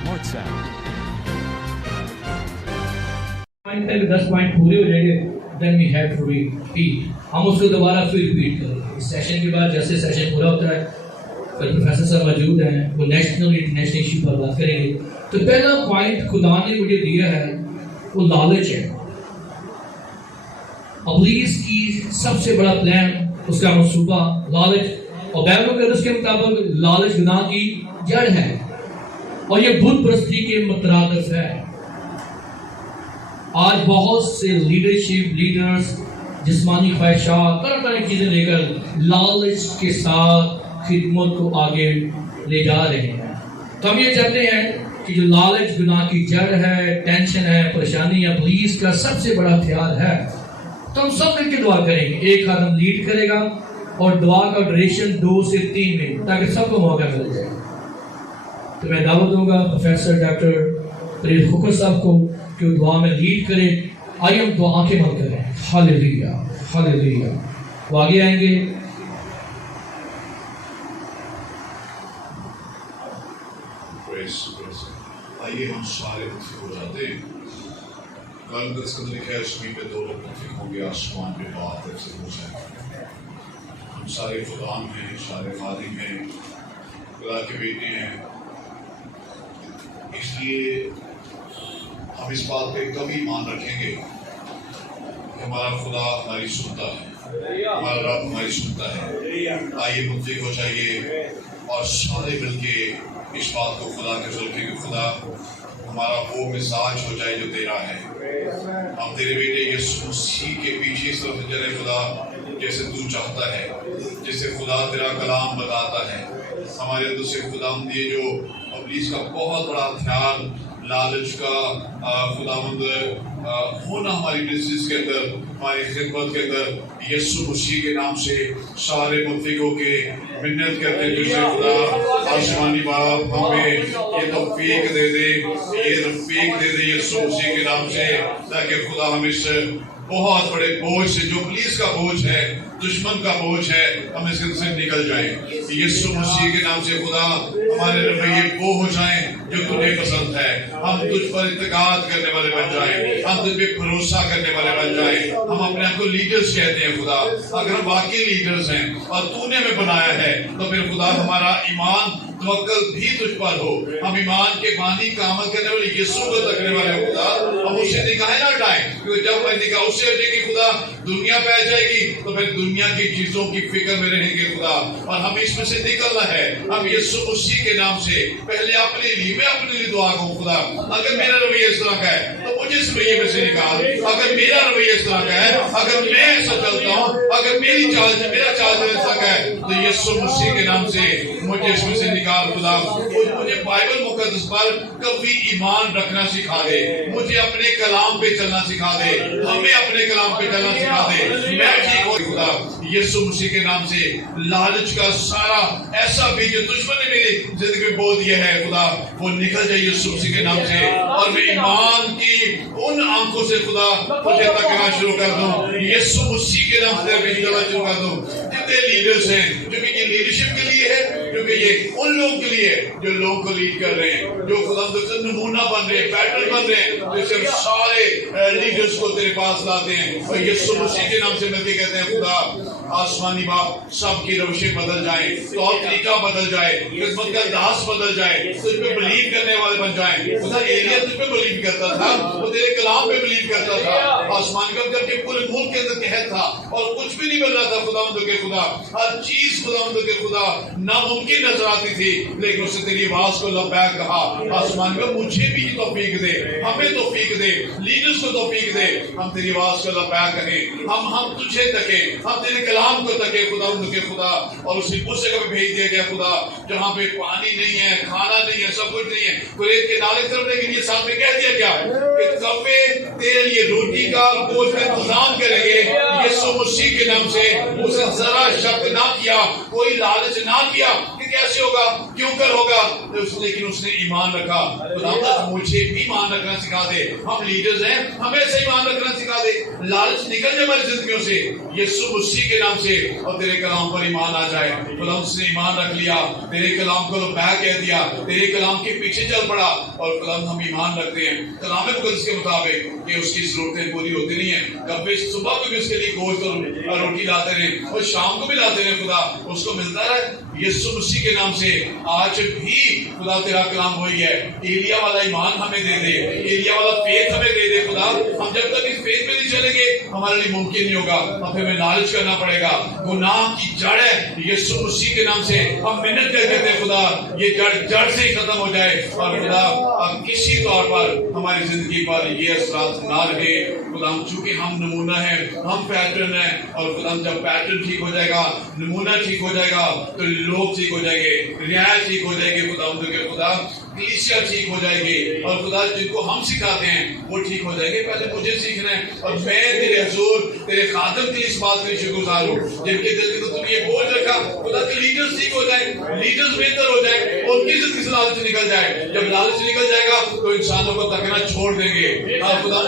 Smart Sound. 10 point पूरे हो जाएंगे, then we have to repeat. हम उसको दोबारा फिर रिपीट करेंगे। इस सेशन के बाद जैसे सेशन पूरा होता है फिर प्रोफेसर साहब मौजूद हैं, वो नेशनल इंटरनेशनल इशू पर बात करेंगे। तो पहला पॉइंट खुदा ने मुझे दिया है वो लालच है। इब्लीस की सबसे बड़ा प्लान, उसका मंसूबा लालच, और बाइबल के उसके मुताबिक लालच गुनाह की जड़ है और ये बुत परस्ती के मुतरादिफ है। आज बहुत से लीडर्स जिस्मानी ख्वाहिशात तरह तरह की चीजें लेकर लालच के साथ खिदमत को आगे ले जा रहे हैं। तो हम ये चाहते हैं कि जो लालच गुनाह की जड़ है, टेंशन है, परेशानी है, पुलिस का सबसे बड़ा हथियार है। तो हम सब मिलकर दुआ करेंगे। एक आदम लीड करेगा और दुआ का ड्यूरेशन 2 से 3 मिनट, ताकि सबको मौका मिल जाए। तो मैं दावत दूंगा प्रोफेसर डॉक्टर फरीद खुकर साहब को कि वो दुआ में लीड करे। आइए हम दुआ आंखें बंद करें। Hallelujah hallelujah. वो आगे आएंगे। आइए हम सारे मुफ्ती हो जाते हैं। कल दस कदर लिखा है ज़मीन पे 2 लोग मुफ्ती होंगे, आसमान पे बात से हो जाएंगे। हम सारे खुदाम हैं, सारे खादिम हैं, खुदा के बेटे हैं। इसलिए हम इस बात पे कभी ईमान रखेंगे कि हमारा खुदा हमारी सुनता है, हमारा रब हमारी सुनता है। आइए मुफ्ती हो जाइए और सारे मिलके इस बात को खुदा के रखें कि खुदा हमारा वो मिजाज हो जाए जो तेरा है। हम तेरे बेटे यीशु मसीह के पीछे इस तरफ चले खुदा, जैसे तू चाहता है, जैसे खुदा तेरा कलाम बताता है। हमारे अंदर से खुदा ये जो इब्लीस का बहुत बड़ा हथियार लालच का खुदावंद होना हमारी बिजनेस के अंदर, हमारी खिदमत के अंदर यीशु मसीह के नाम से सारे मुत्फिकों के मिन्नत करते हैं तुझसे खुदा आसमानी बाप हमें ये तौफीक दे दे, ये रफीक दे दे यीशु मसीह के नाम से, ताकि खुदा हम इस बहुत बड़े बोझ से, जो पुलिस का बोझ है, दुश्मन का बोझ है, हम इसके से निकल जाएं। यीशु मसीह के नाम से खुदा हमारे रवैये वो हो जाएं जो तुझे पसंद है। हम तुझ पर इत्तेकाद करने वाले बन जाएं, हम तुझ पे भरोसा करने वाले बन जाएं। हम अपने आप को लीडर्स कहते हैं खुदा। अगर हम वाकई लीडर्स हैं और तूने हमें बनाया है तो फिर खुदा हमारा ईमान तवक्कल भी तुझ पर हो। हम ईमान के बानी का अमल करने वाले यीशु को तकने वाले हो खुदा। हम उससे निगाहें ना हटाएं, क्योंकि जब मैं निगाह उससे हटेगी खुदा दुनिया पे आ जाएगी तो फिर दुनिया की चीजों की फिक्र में रहेंगे खुदा। और हम इसमें से निकलना है। हम यीशु मसीह के नाम से पहले अपने लिए, मैं अपने लिए दुआ करूं खुदा, अगर मेरा रवैया इस तरह का है तो मुझे इस रवैये में से निकाल। अगर मेरा रवैया इस तरह का है, अगर मैं ऐसा चलता हूँ, अगर मेरी चाल से मेरा चाल ऐसा का है तो यीशु मसीह के नाम से मुझे इसमें से निकाल खुदा। मुझे बाइबल मुकद्दस पर कभी ईमान रखना सिखा दे, मुझे अपने कलाम पे चलना सिखा दे, हमें अपने कलाम पे चलना सिखा दे। मैं ठीक हो खुदा यीशु मसीह के नाम से लालच का सारा ऐसा बीज जो दुश्मन ने मेरी जिंदगी में बो दिया है खुदा, वो निकल जाए यीशु मसीह के नाम से। और मैं ईमान की उन आंखों से खुदा मुझे तकना शुरू कर दूं, यीशु मसीह के नाम से मैं चलना शुरू कर दूं। जितने लीडर्स हैं, जो कि ये लीडरशिप के लिए है, जो कि ये उन लोगों के लिए जो लोगों को लीड कर रहे हैं, जो खुदा से नमूना बन रहे हैं, पैटर्न बन रहे हैं, जो सिर्फ सारे लीडर्स को तेरे पास लाते हैं और यीशु मसीह के नाम से मिलके कहते हैं खुदा आसमानी बाप सबकी रविशें बदल जाए, तौर तरीका बदल जाए, किस्मत का दास बदल जाए, तुझ पे बिलीव करने वाले बन जाए। खुदा एलिया तुझ पे बिलीव करता था, वो तेरे कलाम पे बिलीव करता था। आसमान का जब के पूरे मुल्क के अंदर कहत था और कुछ भी नहीं बन रहा था खुदावंद के खुदा, हर चीज खुदावंद के खुदा नामुमकिन नजर आती थी, लेकिन उसने तेरी आवाज को लबैक कहा। आसमान में मुझे भी तौफीक दे, हमें तौफीक दे, लीडर्स को तौफीक दे, हम तेरी आवाज को लबैक करें, हम तुझे तके, हम तेरे कलाम को तके खुदावंद के खुदा। और उस जगह पे भेज दिया गया खुदा जहाँ पे पानी नहीं है, खाना नहीं है, सब कुछ नहीं है, कुरैश के नाले तरफ, लेकिन ये साथ में कह दिया गया कि कब्बे तेरे लिए रोटी का गोश्त का इंतजाम करेंगे यीशु मसीह के नाम से। उसे जरा शक ना किया, कोई लालच ना किया कि कैसे होगा, क्यों कर होगा, लेकिन उसने ईमान रखा। खुदा मुझे भी ईमान रखना सिखा दे, हम लीडर्स हैं, हमें ऐसे ईमान रखना सिखा दे, लालच निकल जाए हमारी जिंदगियों से, यीशु मसीह के नाम से, और तेरे कलाम पर ईमान आ जाए। खुदा उसने ईमान रख लिया, तेरे कलाम को बैक कह दिया, तेरे कलाम के पीछे चल पड़ा, और खुदा हम ईमान रखते हैं कलाम मुकद्दस के मुताबिक कि उसकी जरूरतें पूरी होती नहीं है। कभी सुबह को भी उसके लिए गोश्त और रोटी लाते रहे, और शाम को भी लाते रहे, खुदा उसको मिलता रहे यीशु मसीह के नाम से। आज भी खुदा तेरा कलाम वही है, एलिया वाला ईमान हमें दे दे, एलिया वाला फेथ हमें दे दे खुदा। हम जब तक इस फेथ में नहीं चलेंगे हमारे लिए मुमकिन नहीं होगा, अब हमें लालच करना पड़ेगा। गुनाह की जड़ है यीशु मसीह के नाम से, हम मिन्नत कर देते हैं खुदा ये जड़ से ही खत्म हो जाए, और खुदा अब किसी तौर पर हमारी जिंदगी पर ये असरात ना रहे खुदा। चूंकि हम नमूना है, हम पैटर्न है, और खुदा जब पैटर्न ठीक हो जाएगा, नमूना ठीक हो जाएगा, तो लोग ठीक हो जाएंगे, रियायत ठीक हो जाएगी खुदा, कलीसिया ठीक हो जाएगी, और खुदा जिनको हम सिखाते हैं वो ठीक हो जाएंगे। पहले मुझे सीखना है, और मैं तेरे हुजूर तेरे खादम के लिए इस बात के लिए शुक्रगुजार हूँ जिनके दिल में तुमने ये बोझ रखा खुदा के लीडर्स ठीक हो जाए, लीडर्स बेहतर हो जाए, उनकी जिंदगी से लालच निकल जाए। जब लालच निकल जाएगा तो इंसानों को तकना छोड़ देंगे, और खुदा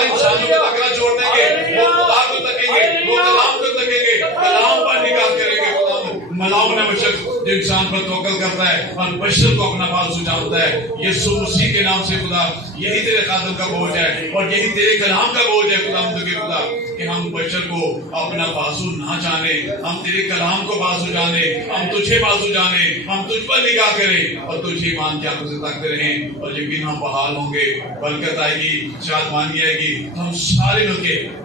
इंसानों को तकना छोड़ देंगे, वो खुदा को तकेंगे, वो कलाम को तकेंगे, कलाम पर निगाह करेंगे। खुदा मलाउन है बशर जो इंसान पर तवक्कुल करता है और बशर को अपना बाजू जानता है, यीशु मसीह के नाम से खुदा यही तेरे खादम का बोझ है, और यही तेरे कलाम का बोझ है खुदा कि हम बशर को अपना बाजू ना जाने, हम तेरे कलाम को बाजू जाने, हम तुझे बाजू जाने, हम तुझ पर निगाह करें, और तुझे ईमान की आंखों से ताकते रहें, और यकीन हम बहाल होंगे, बरकत आएगी, शादमानी आएगी। हम सारे मिलके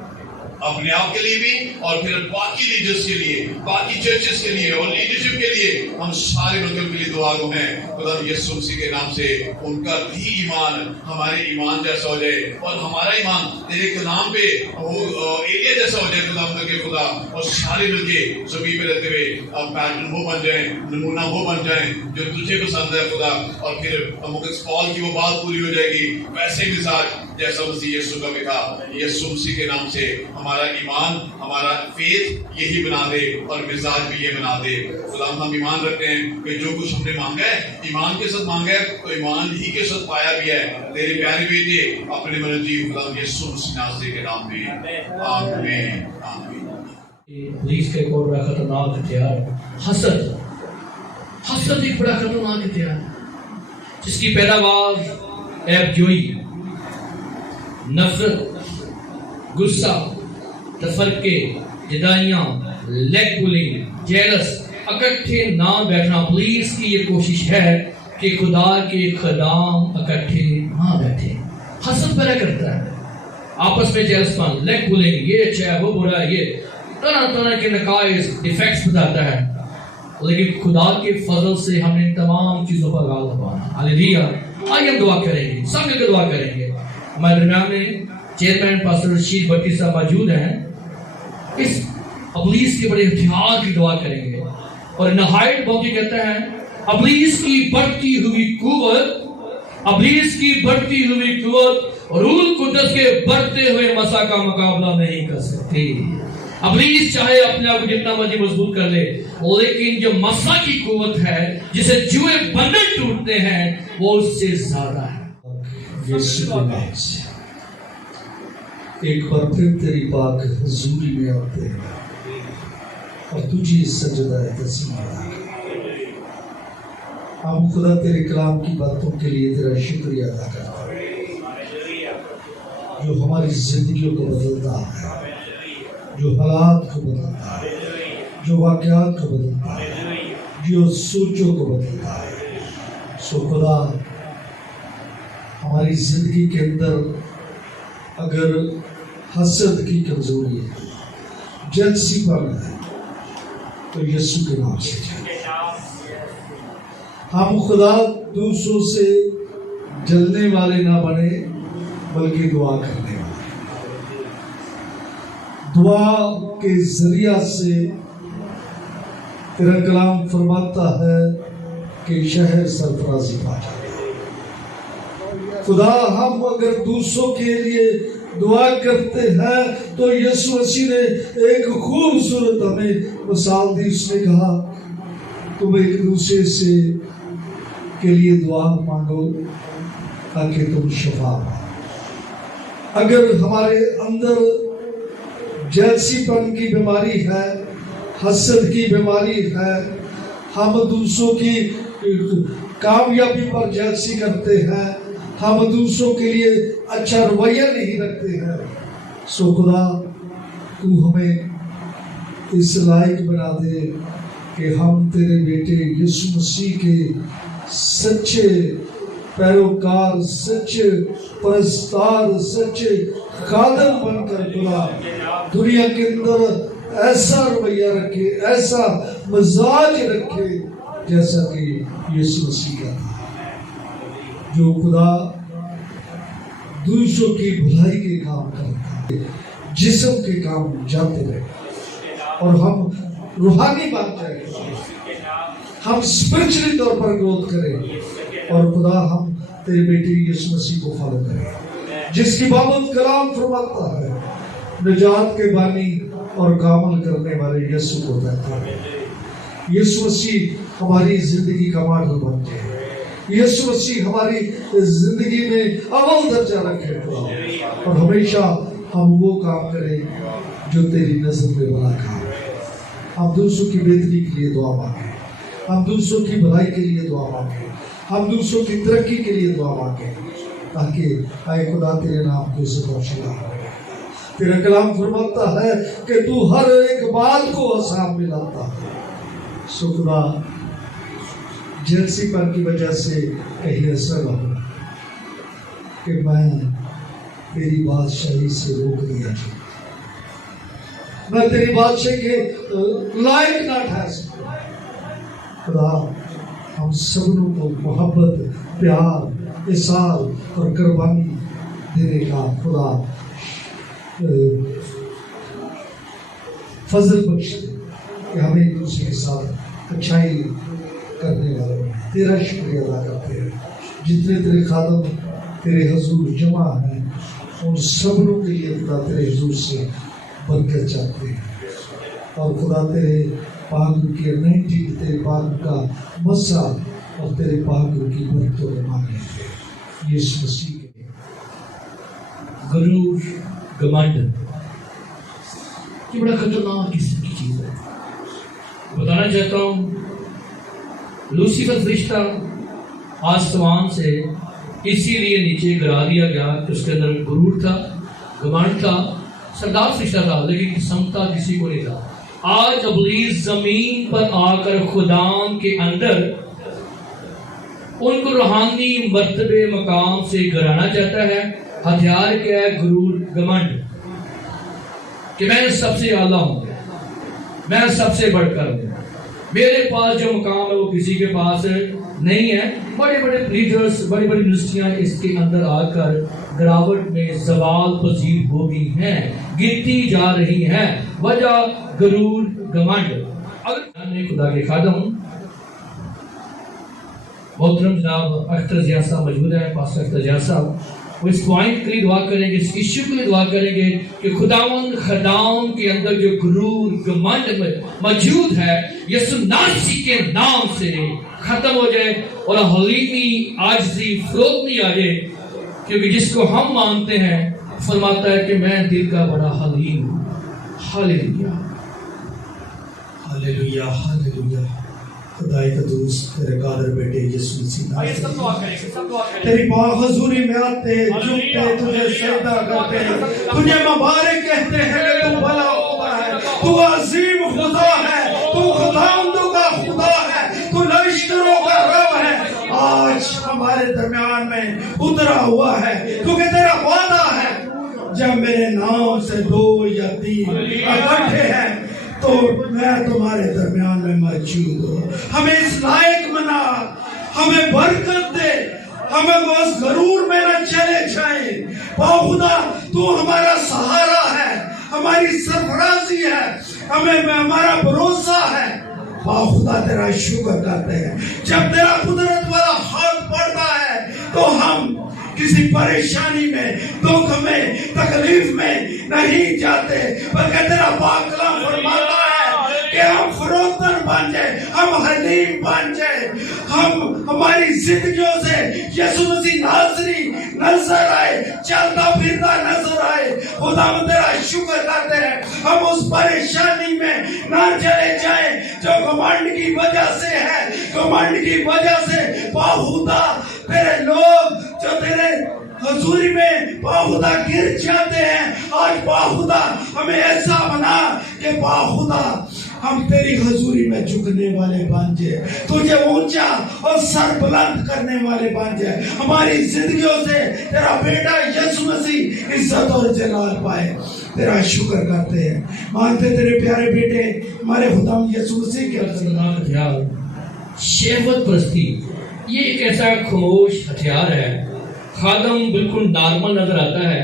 अपने आप के लिए भी, और फिर बाकी लीडर्स के लिए, बाकी चर्चेस के लिए, और लीडरशिप के लिए हम सारे मिलकर के लिए दुआ गो हैं खुदा यीशु मसीह के नाम से उनका भी ईमान हमारे ईमान जैसा हो जाए, और हमारा ईमान तेरे कलाम पे एरिया जैसा हो जाए खुदा, और सारे मिलके जमीन पे रहते हुए अब पैटर्न वो बन जाए, नमूना वो बन जाए जो तुझे पसंद है खुदा, और फिर मुकद्दस पौल की वो बात पूरी हो जाएगी, वैसे मिजाज जैसा मसीह यीशु का भी था। यीशु मसीह के नाम से हमारा ईमान, हमारा फेथ यही बना दे, और मिजाज भी ये बना दे खुदा। हम ईमान रखते हैं कि जो कुछ हमने मांगा है ईमान के साथ मांगा है, तो ईमान ही के साथ पाया भी है। तेरे प्यारे बेटे अपने मन जी खुदा यीशु मसीह नासरी के नाम में आमीन आमीन। पुलिस का एक और बड़ा खतरनाक हथियार हसद। हसद एक बड़ा खतरनाक हथियार जिसकी पैदावार ऐबजोई, नफरत, गुस्सा, तफरके, जुदाइयां, लेग पुलिंग, जेलस, इकट्ठे ना बैठना। पुलिस की ये कोशिश है कि खुदा के खदाम इकट्ठे ना बैठे। हसद पैदा करता है, आपस में जेलसपन, लेग पुलिंग, ये अच्छा है वो बुरा है, ये तरह तरह के नकाइस, डिफेक्ट्स बताता है। लेकिन खुदा के फजल से हमने तमाम चीजों पर गालिब पाना। हालेलुया। आइए हम दुआ करेंगे, सब मिलकर दुआ करेंगे। हमारे दरमियान में चेयरमैन पास्टर रशीद भट्टी साहब मौजूद हैं। इस अबलीस के बड़े हथियार की दुआ करेंगे, और नहायत बहुत ही कहता है अबलीस की बढ़ती हुई कुव्वत, अबलीस की बढ़ती हुई कुव्वत रूह कुद्दस के बढ़ते हुए मसा का मुकाबला नहीं कर सकती। अबलीस चाहे अपने आप को जितना मर्जी मजबूत कर ले, लेकिन जो मसा की कुव्वत है जिसे जुए बंधन टूटते हैं वो उससे ज्यादा है। यीशु के नाम से एक बार फिर तेरी पाक हुजूरी में आते हैं और तुझे सजदा तस्लीम हम खुदा तेरे कलाम की बातों के लिए तेरा शुक्रिया अदा करते हैं जो हमारी जिंदगियों को बदलता है, जो हालात को बदलता है, जो वाक़यात को बदलता है, जो सोचों को बदलता है। सो खुदा हमारी जिंदगी के अंदर अगर हसद की कमजोरी है, जलसीपन है, तो यीशु के नाम से हम खुदा दूसरों से जलने वाले ना बने बल्कि दुआ करने वाले। दुआ के जरिया से तेरा कलाम फरमाता है कि शहर सरफराजी पा जाता है। खुदा हम अगर दूसरों के लिए दुआ करते हैं तो यीशु मसीह ने एक खूबसूरत हमें मिसाल दी। उसने कहा तुम एक दूसरे से के लिए दुआ मांगो ताकि तुम शफा पाओ। अगर हमारे अंदर जैसीपन की बीमारी है, हसद की बीमारी है, हम दूसरों की कामयाबी पर जैसी करते हैं, हम दूसरों के लिए अच्छा रवैया नहीं रखते हैं, सो खुदा तू हमें इस लायक बना दे कि हम तेरे बेटे यीशु मसीह के सच्चे पैरोकार, सच्चे परस्तार, सच्चे खादम बनकर खुदा दुनिया के अंदर ऐसा रवैया रखे, ऐसा मिजाज रखे जैसा कि यीशु मसीह का था, जो खुदा दूसरों की भलाई के काम करता है, जिस्म के काम जाते रहे और हम रूहानी बात करें, हम स्पिरिचुअली तौर पर ग्रोथ करें और खुदा हम तेरे बेटे यीशु मसीह को फॉलो करें, जिसकी बाबत कलाम फरमाता है निजात के बानी और कामल करने वाले यीशु को कहता है। यीशु मसीह हमारी जिंदगी का मॉडल बन जाए, यीशु मसीह हमारी जिंदगी में अव्वल दर्जा रखे और हमेशा हम वो काम करें जो तेरी नजर में भला काम है। हम दूसरों की बेहतरी के लिए दुआ मांगे, हम दूसरों की भलाई के लिए दुआ मांगे, हम दूसरों की तरक्की के लिए दुआ मांगे, ताकि आए खुदा तेरे नाम को सतोषिला हो। तेरा कलाम फरमाता है कि तू हर एक बात को आसान में लाता है। सो खुदा जलसीपन की वजह से कहीं ऐसा ना हो कि मैं तेरी बादशाही से रोक दिया जाऊं, मैं तेरी बादशाही के लायक ना ठहर सकूं। खुदा हम सबनों को मोहब्बत, प्यार, इसार और कुर्बानी देने का खुदा फजल बख्श दे कि हमें एक दूसरे के साथ अच्छाई करने वाले तेरा शुक्रिया अदा करते हैं। जितने तेरे खादम तेरे हजूर जमा हैं उन सबनों के लिए खुदा तेरे हजूर से बरकत चाहते हैं और खुदा तेरे पाक की अनैतिक, तेरे पाक का मसा और तेरे पाक की बरकतों में मांग लेते हैं यीशु मसीह के। गुरूर, घमंड ये बड़ा खतरनाक किस्म की चीज है। बताना चाहता हूँ लूसीफर फरिश्ता आसमान से इसीलिए नीचे गिरा दिया गया कि उसके अंदर गुरूर था, घमंड था, सरदार फरिश्ता था लेकिन समता किसी को नहीं था। आज इब्लीस जमीन पर आकर खुदाम के अंदर उनको रूहानी मर्तबे मकाम से गिराना चाहता है। हथियार क्या है? गुरूर, घमंड, कि मैं सबसे आला हूं, मैं सबसे बढ़कर हूं, मेरे पास जो मकाम है वो किसी के पास नहीं है। बड़े बड़े लीडर्स, बड़ी बड़ी यूनिवर्सिटियां इसके अंदर आकर गिरावट में जवाल पजीर हो गई हैं, गिरती जा रही हैं। वजह गुरूर, घमंड। अगर खुदा के खादम मोहतरम जनाब अख्तर जिया साहब मौजूद है, पास्टर अख्तर जिया साहब, वो इस पॉइंट के लिए दुआ करेंगे, इस इश्यू के लिए दुआ करेंगे कि खुदावंद खदाम के अंदर जो गुरूर, घमंड मौजूद है यीशु नासरी के नाम से खत्म हो जाए और हलीमी, आजिज़ी, फरोख्ती आ जाए। क्योंकि जिसको हम मानते हैं फरमाता है कि मैं दिल का बड़ा हलीम हूं। Hallelujah, hallelujah, hallelujah. खुदाई का दोस्त तेरे कादर बेटे यीशु मसीह तेरी पाक हुजूरी में आते, झुकते, तुझे सजदा करते, तुझे मुबारक कहते हैं कि तू भला खुदा है, तू अजीम खुदा है, तू खुदावंदों का खुदा है, तू लश्करों का रब है। आज हमारे दरमियान में उतरा हुआ है क्योंकि तेरा वादा है जब मेरे नाम से 2 या 3 इकट्ठे हैं तो मैं तुम्हारे दरमियान में मौजूद हूँ। हमें इस लायक बना, हमें बरकत दे, हमें बस गरूर में न चले जाए। खुदा तू हमारा सहारा है, हमारी सरफराजी है, हमें हमारा भरोसा है। खुदा तेरा शुक्र करते हैं जब तेरा कुदरत वाला हाथ पड़ता है तो हम किसी परेशानी में, दुख में, तकलीफ में नहीं जाते, बल्कि तेरा पाक कलाम फरमाता है کہ ہم فروتن بن جائے, ہم حلیم بن جائے, ہماری زندگیوں سے یسوع مسیح ناصری نظر آئے, چلتا پھرتا نظر آئے. خدا ہم تیرا شکر کرتے ہیں, ہم اس پریشانی میں نہ چلے جائیں جو گھمنڈ کی وجہ سے ہے. گھمنڈ کی وجہ سے باہودہ تیرے لوگ جو تیرے حضوری میں باہودہ گر جاتے ہیں. آج باہودہ ہمیں ایسا بنا کہ باہودہ ہم تیری حضوری میں جھکنے والے بن جائے, تجھے اونچا اور سر بلند کرنے والے بن جائے. ہماری زندگیوں سے تیرا بیٹا یسوع مسیح عزت اور جلال پائے. تیرا شکر کرتے ہیں, مانتے تیرے پیارے بیٹے ہمارے خدا یسوع مسیح کے ہتھیار. شہوت پرستی یہ ایک ایسا خاموش ہتھیار ہے. خادم بالکل نارمل نظر آتا ہے,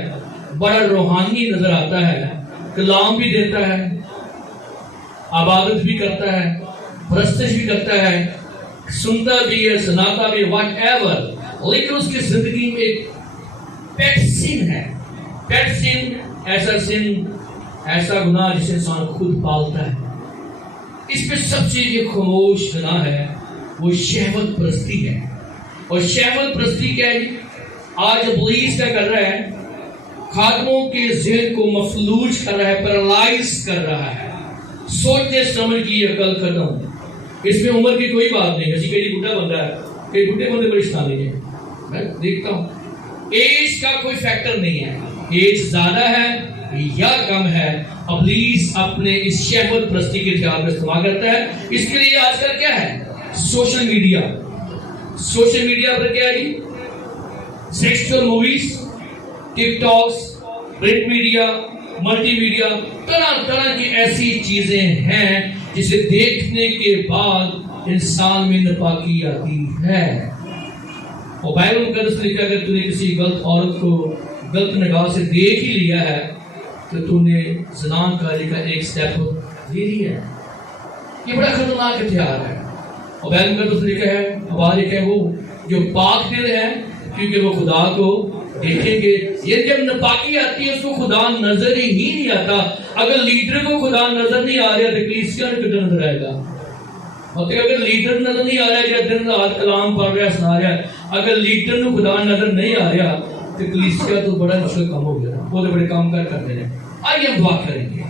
بڑا روحانی نظر آتا ہے, کلام بھی دیتا ہے, عبادت بھی کرتا ہے, پرستش بھی کرتا ہے, سنتا بھی ہے, سناتا بھی, واٹ ایور, لیکن اس کی زندگی میں ایک پیٹ سن ہے. پیٹ سن ایسا گناہ جسے انسان خود پالتا ہے. اس پہ سب سے جو خاموش گناہ ہے وہ شہوت پرستی ہے. اور شہوت پرستی کیا ہے؟ آج ابلیس کیا کر رہا ہے؟ خادموں کے ذہن کو مفلوج کر رہا ہے, پیرالائز کر رہا ہے. سوچنے سمجھ کی عقل ختم. اس میں عمر کی کوئی بات نہیں. ایسی کئی بڈھا بندہ ہے, کئی بڈھے بندے بڑی شیطانی ہے, میں دیکھتا ہوں. ایج کا کوئی فیکٹر نہیں ہے, ایج زیادہ ہے یا کم ہے, ابلیس اپنے اس شہوت پرستی کے ہتھیار کا استعمال کرتا ہے. اس کے لیے آج کل کیا ہے؟ Social media. سوشل میڈیا پر کیا ہے؟ سیکسچل موویز, ٹک ٹاکس, پرنٹ میڈیا, ملٹی میڈیا, طرح طرح کی ایسی چیزیں ہیں جسے دیکھنے کے بعد انسان میں ناپاکی آتی ہے. اور بائبل مقدس لکھا ہے اگر تو نے کسی غلط عورت کو غلط نگاہ سے دیکھ ہی لیا ہے تو تو نے زنا کاری کا ایک سٹیپ لے لیا ہے. یہ بڑا خطرناک ہتھیار ہے. اور بائبل مقدس لکھا ہے مبارک ہے وہ جو پاک دل ہے کیونکہ وہ خدا کو دیکھیں گے. یہ جب ناپاکی آتی ہے اس کو خدا نظر ہی نہیں آتا. اگر لیڈر کو خدا نظر نہیں آ رہا تو کلیسیا میں کدھر نظر آئے گا؟ مطلب اگر لیڈر نظر نہیں آ رہا ہے یا دن رات کلام پڑھ رہا ہے, سنا رہا ہے, اگر لیڈر کو خدا نظر نہیں آ رہا تو کلیسیا تو بڑا مشکل کام ہو گیا. وہ تو بڑے کام کرتے ہیں. آئیے ہم دعا کریں گے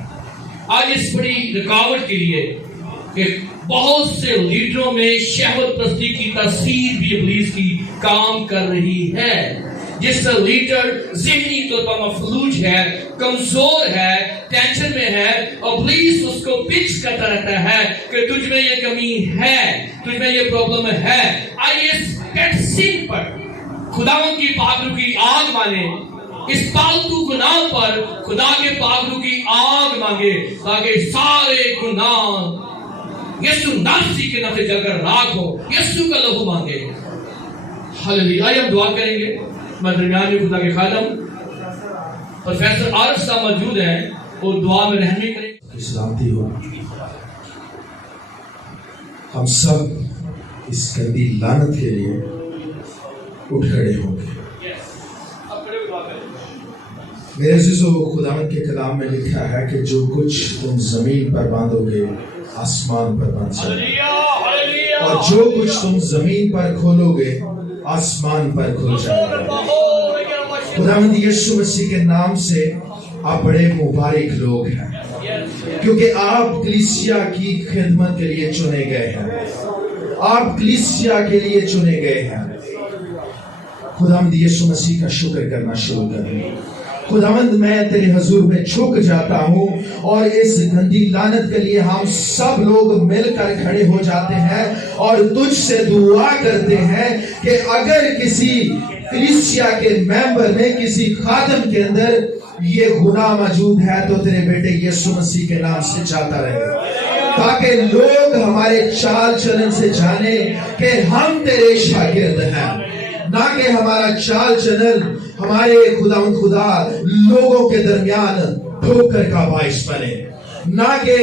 آج اس بڑی رکاوٹ کے لیے کہ بہت سے لیڈروں میں شہوت پرستی کی تاثیر بھی ابلیس کی کام کر رہی ہے. جس سے لیڈر ذہنی طور پر مفلوج ہے, کمزور ہے, ٹینشن میں ہے, اور ابلیس اس کو پچ کرتا رہتا ہے کہ تجھ میں یہ کمی ہے, تجھ میں یہ پرابلم ہے. آئیے اس پیٹ سن پر خداوند کی پاک کی آگ مانے, اس پالتو گناہ پر خدا کے پاک کی آگ مانگے تاکہ سارے گناہ یسوع ناصری کے نام سے جل کر راکھ ہو. یسوع کا لہو مانگے. ہاللیلویہ. آئیے ہم دعا کریں گے. میں درمیان میں خدا کے خادم پروفیسر عارف صاحب موجود ہیں اور دعا میں رہنمائی کریں. سلامتی ہو. ہم سب اس گندی لعنت کے لیے اٹھ کھڑے ہوں گے. میرے عزیزو, خداوند کے کلام میں لکھا ہے کہ جو کچھ تم زمین پر باندھو گے آسمان پر باندھ جائے, اور جو کچھ تم زمین پر کھولو گے آسمان پر کھل جائے گا. خداوند یسوع مسیح کے نام سے آپ بڑے مبارک لوگ ہیں کیونکہ آپ کلیسیا کی خدمت کے لیے چنے گئے ہیں. آپ کلیسیا کے لیے چنے گئے ہیں. خداوند یسوع مسیح کا شکر کرنا شروع کریں. خداوند میں تیرے حضور میں جھک جاتا ہوں اور اس گندی لعنت کے لیے ہم سب لوگ مل کر کھڑے ہو جاتے ہیں اور تجھ سے دعا کرتے ہیں کہ اگر کسی کلیسیا کے ممبر میں, کسی خادم کے اندر یہ گناہ موجود ہے تو تیرے بیٹے یسوع مسیح کے نام سے جاتا رہے, تاکہ لوگ ہمارے چال چلن سے جانے کہ ہم تیرے شاگرد ہیں, نہ کہ ہمارا چال چلن ہمارے خدا لوگوں کے درمیان ٹھوکر کا باعث بنے. نہ کہ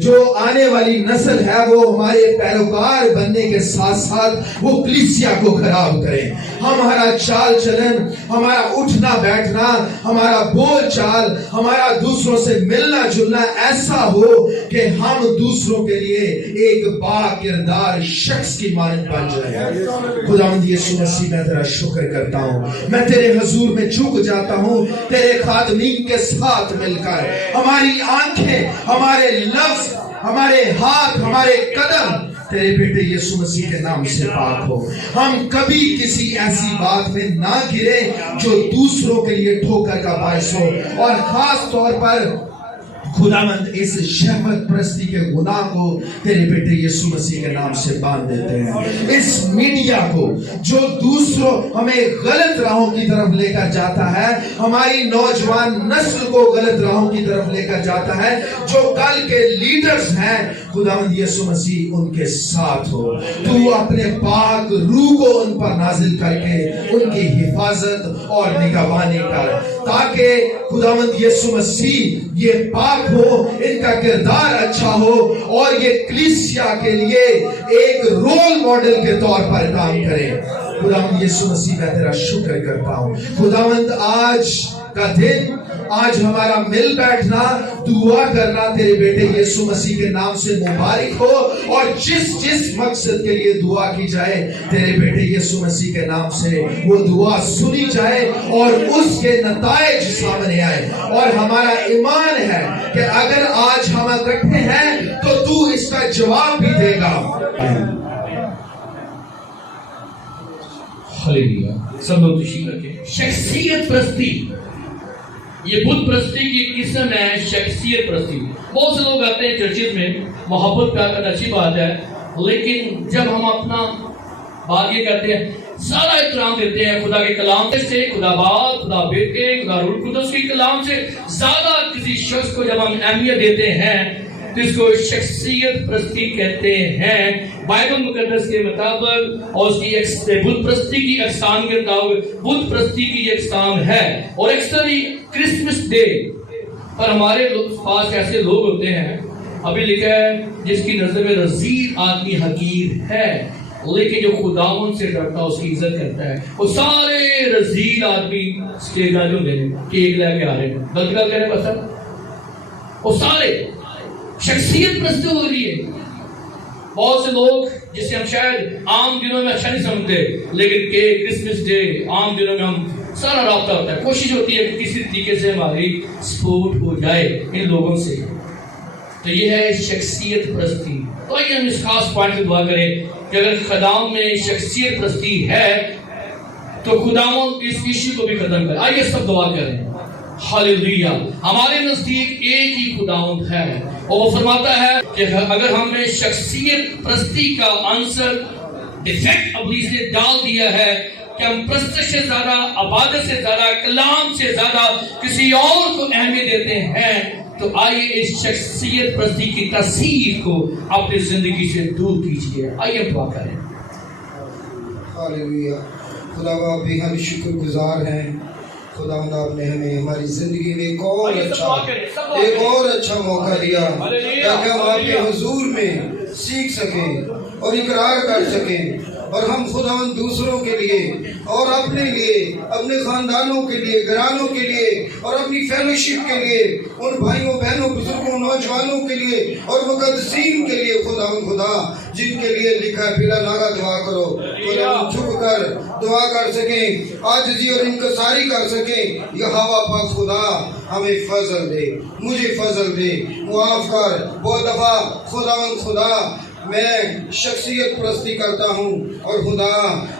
جو آنے والی نسل ہے وہ ہمارے پیروکار بننے کے ساتھ ساتھ وہ کلیسیا کو خراب کرے. ہمارا چال چلن، ہمارا اٹھنا بیٹھنا، ہمارا بول چال، ہمارا دوسروں سے ملنا جلنا ایسا ہو کہ ہم دوسروں کے لیے ایک با کردار شخص کی مانند بن جائے. خداوند یسوع مسیح میں تیرا شکر کرتا ہوں، میں تیرے حضور میں جھک جاتا ہوں تیرے خادمین کے ساتھ مل کر. ہماری آنکھیں، ہمارے لفظ، ہمارے ہاتھ، ہمارے قدم تیرے بیٹے یسوع مسیح کے نام سے پاک ہو. ہم کبھی کسی ایسی بات میں نہ گرے جو دوسروں کے لیے ٹھوکر کا باعث ہو، اور خاص طور پر خداوند اس شہوت پرستی کے گناہ کو تیرے بیٹے یسوع مسیح کے نام سے باندھ دیتے ہیں. اس میڈیا کو جو دوسروں ہمیں غلط راہوں کی طرف لے کر جاتا ہے، ہماری نوجوان نسل کو غلط راہوں کی طرف لے کر جاتا ہے، جو کل کے لیڈرز ہیں، خداوند یسوع مسیح ان کے ساتھ ہو. تو اپنے پاک روح کو ان پر نازل کر کے ان کی حفاظت اور نگہبانی کر، تاکہ خداوند یسوع مسیح یہ پاک ہو، ان کا کردار اچھا ہو، اور یہ کلیسیا کے لیے ایک رول ماڈل کے طور پر کام کرے. خداوند یسوع مسیح میں تیرا شکر کرتا ہوں. خداوند آج کا دن، آج ہمارا مل بیٹھنا، دعا کرنا تیرے بیٹے یسوع مسیح کے نام سے مبارک ہو، اور جس مقصد کے لیے دعا کی جائے تیرے بیٹے یسوع مسیح کے نام سے وہ دعا سنی جائے اور اس کے نتائج سامنے آئے. اور ہمارا ایمان ہے کہ اگر آج ہم اکٹھے ہیں تو اس کا جواب بھی دے گا. ہلیلویا. سب لوگ تشریف رکھیں. شخصیت پرستی، یہ بت پرستی کی قسم ہے. شخصیت پرستی، بہت سے لوگ آتے ہیں چرچز میں، محبت پیار کرنا اچھی بات ہے، لیکن جب ہم اپنا بات یہ کرتے ہیں، زیادہ احترام دیتے ہیں خدا کے کلام سے، خدا باپ، خدا بیٹے، خدا روح القدس کے کلام سے زیادہ کسی شخص کو جب ہم اہمیت دیتے ہیں تو اس کو شخصیت پرستی کہتے ہیں. بائبل مقدس کے مطابق اور اس کی بت پرستی کی اقسام کے مطابق بت پرستی کی یہ اقسام ہے. اور اکثر ہی کرسمس ڈے پر ہمارے پاس ایسے لوگ ہوتے ہیں، ابھی لکھا ہے جس کی نظر میں رذیل آدمی حقیر ہے، لیکن جو خداوند سے ڈرتا ہے اس کی عزت کرتا ہے. وہ سارے رذیل آدمی اسٹیج جو لے کیک لے کے آ رہے ہیں، غلط گل کہنے پسند، وہ سارے شخصیت پرستی ہو رہی ہے. بہت سے لوگ جسے ہم شاید عام دنوں میں اچھا نہیں سمجھتے، لیکن کیک، کرسمس ڈے، عام دنوں میں ہم سارا رابطہ ہوتا ہے، کوشش ہوتی ہے کہ کسی طریقے سے ہماری سپورٹ ہو جائے ان لوگوں سے. تو یہ ہے شخصیت پرستی. تو آئیے ہم اس خاص پوائنٹ پہ دعا کریں کہ اگر خداوند میں شخصیت پرستی ہے تو خداوند اس ایشو کو بھی ختم کرے. آئیے سب دعا کریں. ہلیلویا. ہمارے نزدیک ایک ہی خداوند ہے، اور وہ فرماتا ہے کہ اگر ہم نے شخصیت پرستی کا عنصر ڈیفیکٹ ابلیس نے ڈال دیا ہے کہ ہم پرستش سے زیادہ، عبادت سے زیادہ، کلام سے زیادہ کسی اور کو اہمیت دیتے ہیں، تو آئیے اس شخصیت پرستی کی تاثیر کو اپنی زندگی سے دور کیجیے. آئیے دعا کریں. ہاللویا. خدا آپ بھی ہم شکر گزار ہیں. خداوند آپ نے ہمیں ہماری زندگی میں ایک اور اچھا موقع دیا تاکہ ہم آپ کے حضور میں سیکھ سکیں اور اقرار کر سکیں، اور ہم خداوند دوسروں کے لیے اور اپنے لیے، اپنے خاندانوں کے لیے، گھرانوں کے لیے اور اپنی فیلوشپ کے لیے، ان بھائیوں بہنوں بزرگوں نوجوانوں کے لیے اور مقدسین کے لیے خداوند خدا جن کے لیے لکھا ہے بلا ناغہ دعا کرو. خداوند جھک کر دعا کر سکیں، عاجزی اور انکساری کر سکیں. یہوہ پاک خدا ہمیں فضل دے، مجھے فضل دے، معاف کر. بہت دفعہ خداوند خدا میں شخصیت پرستی کرتا ہوں اور خدا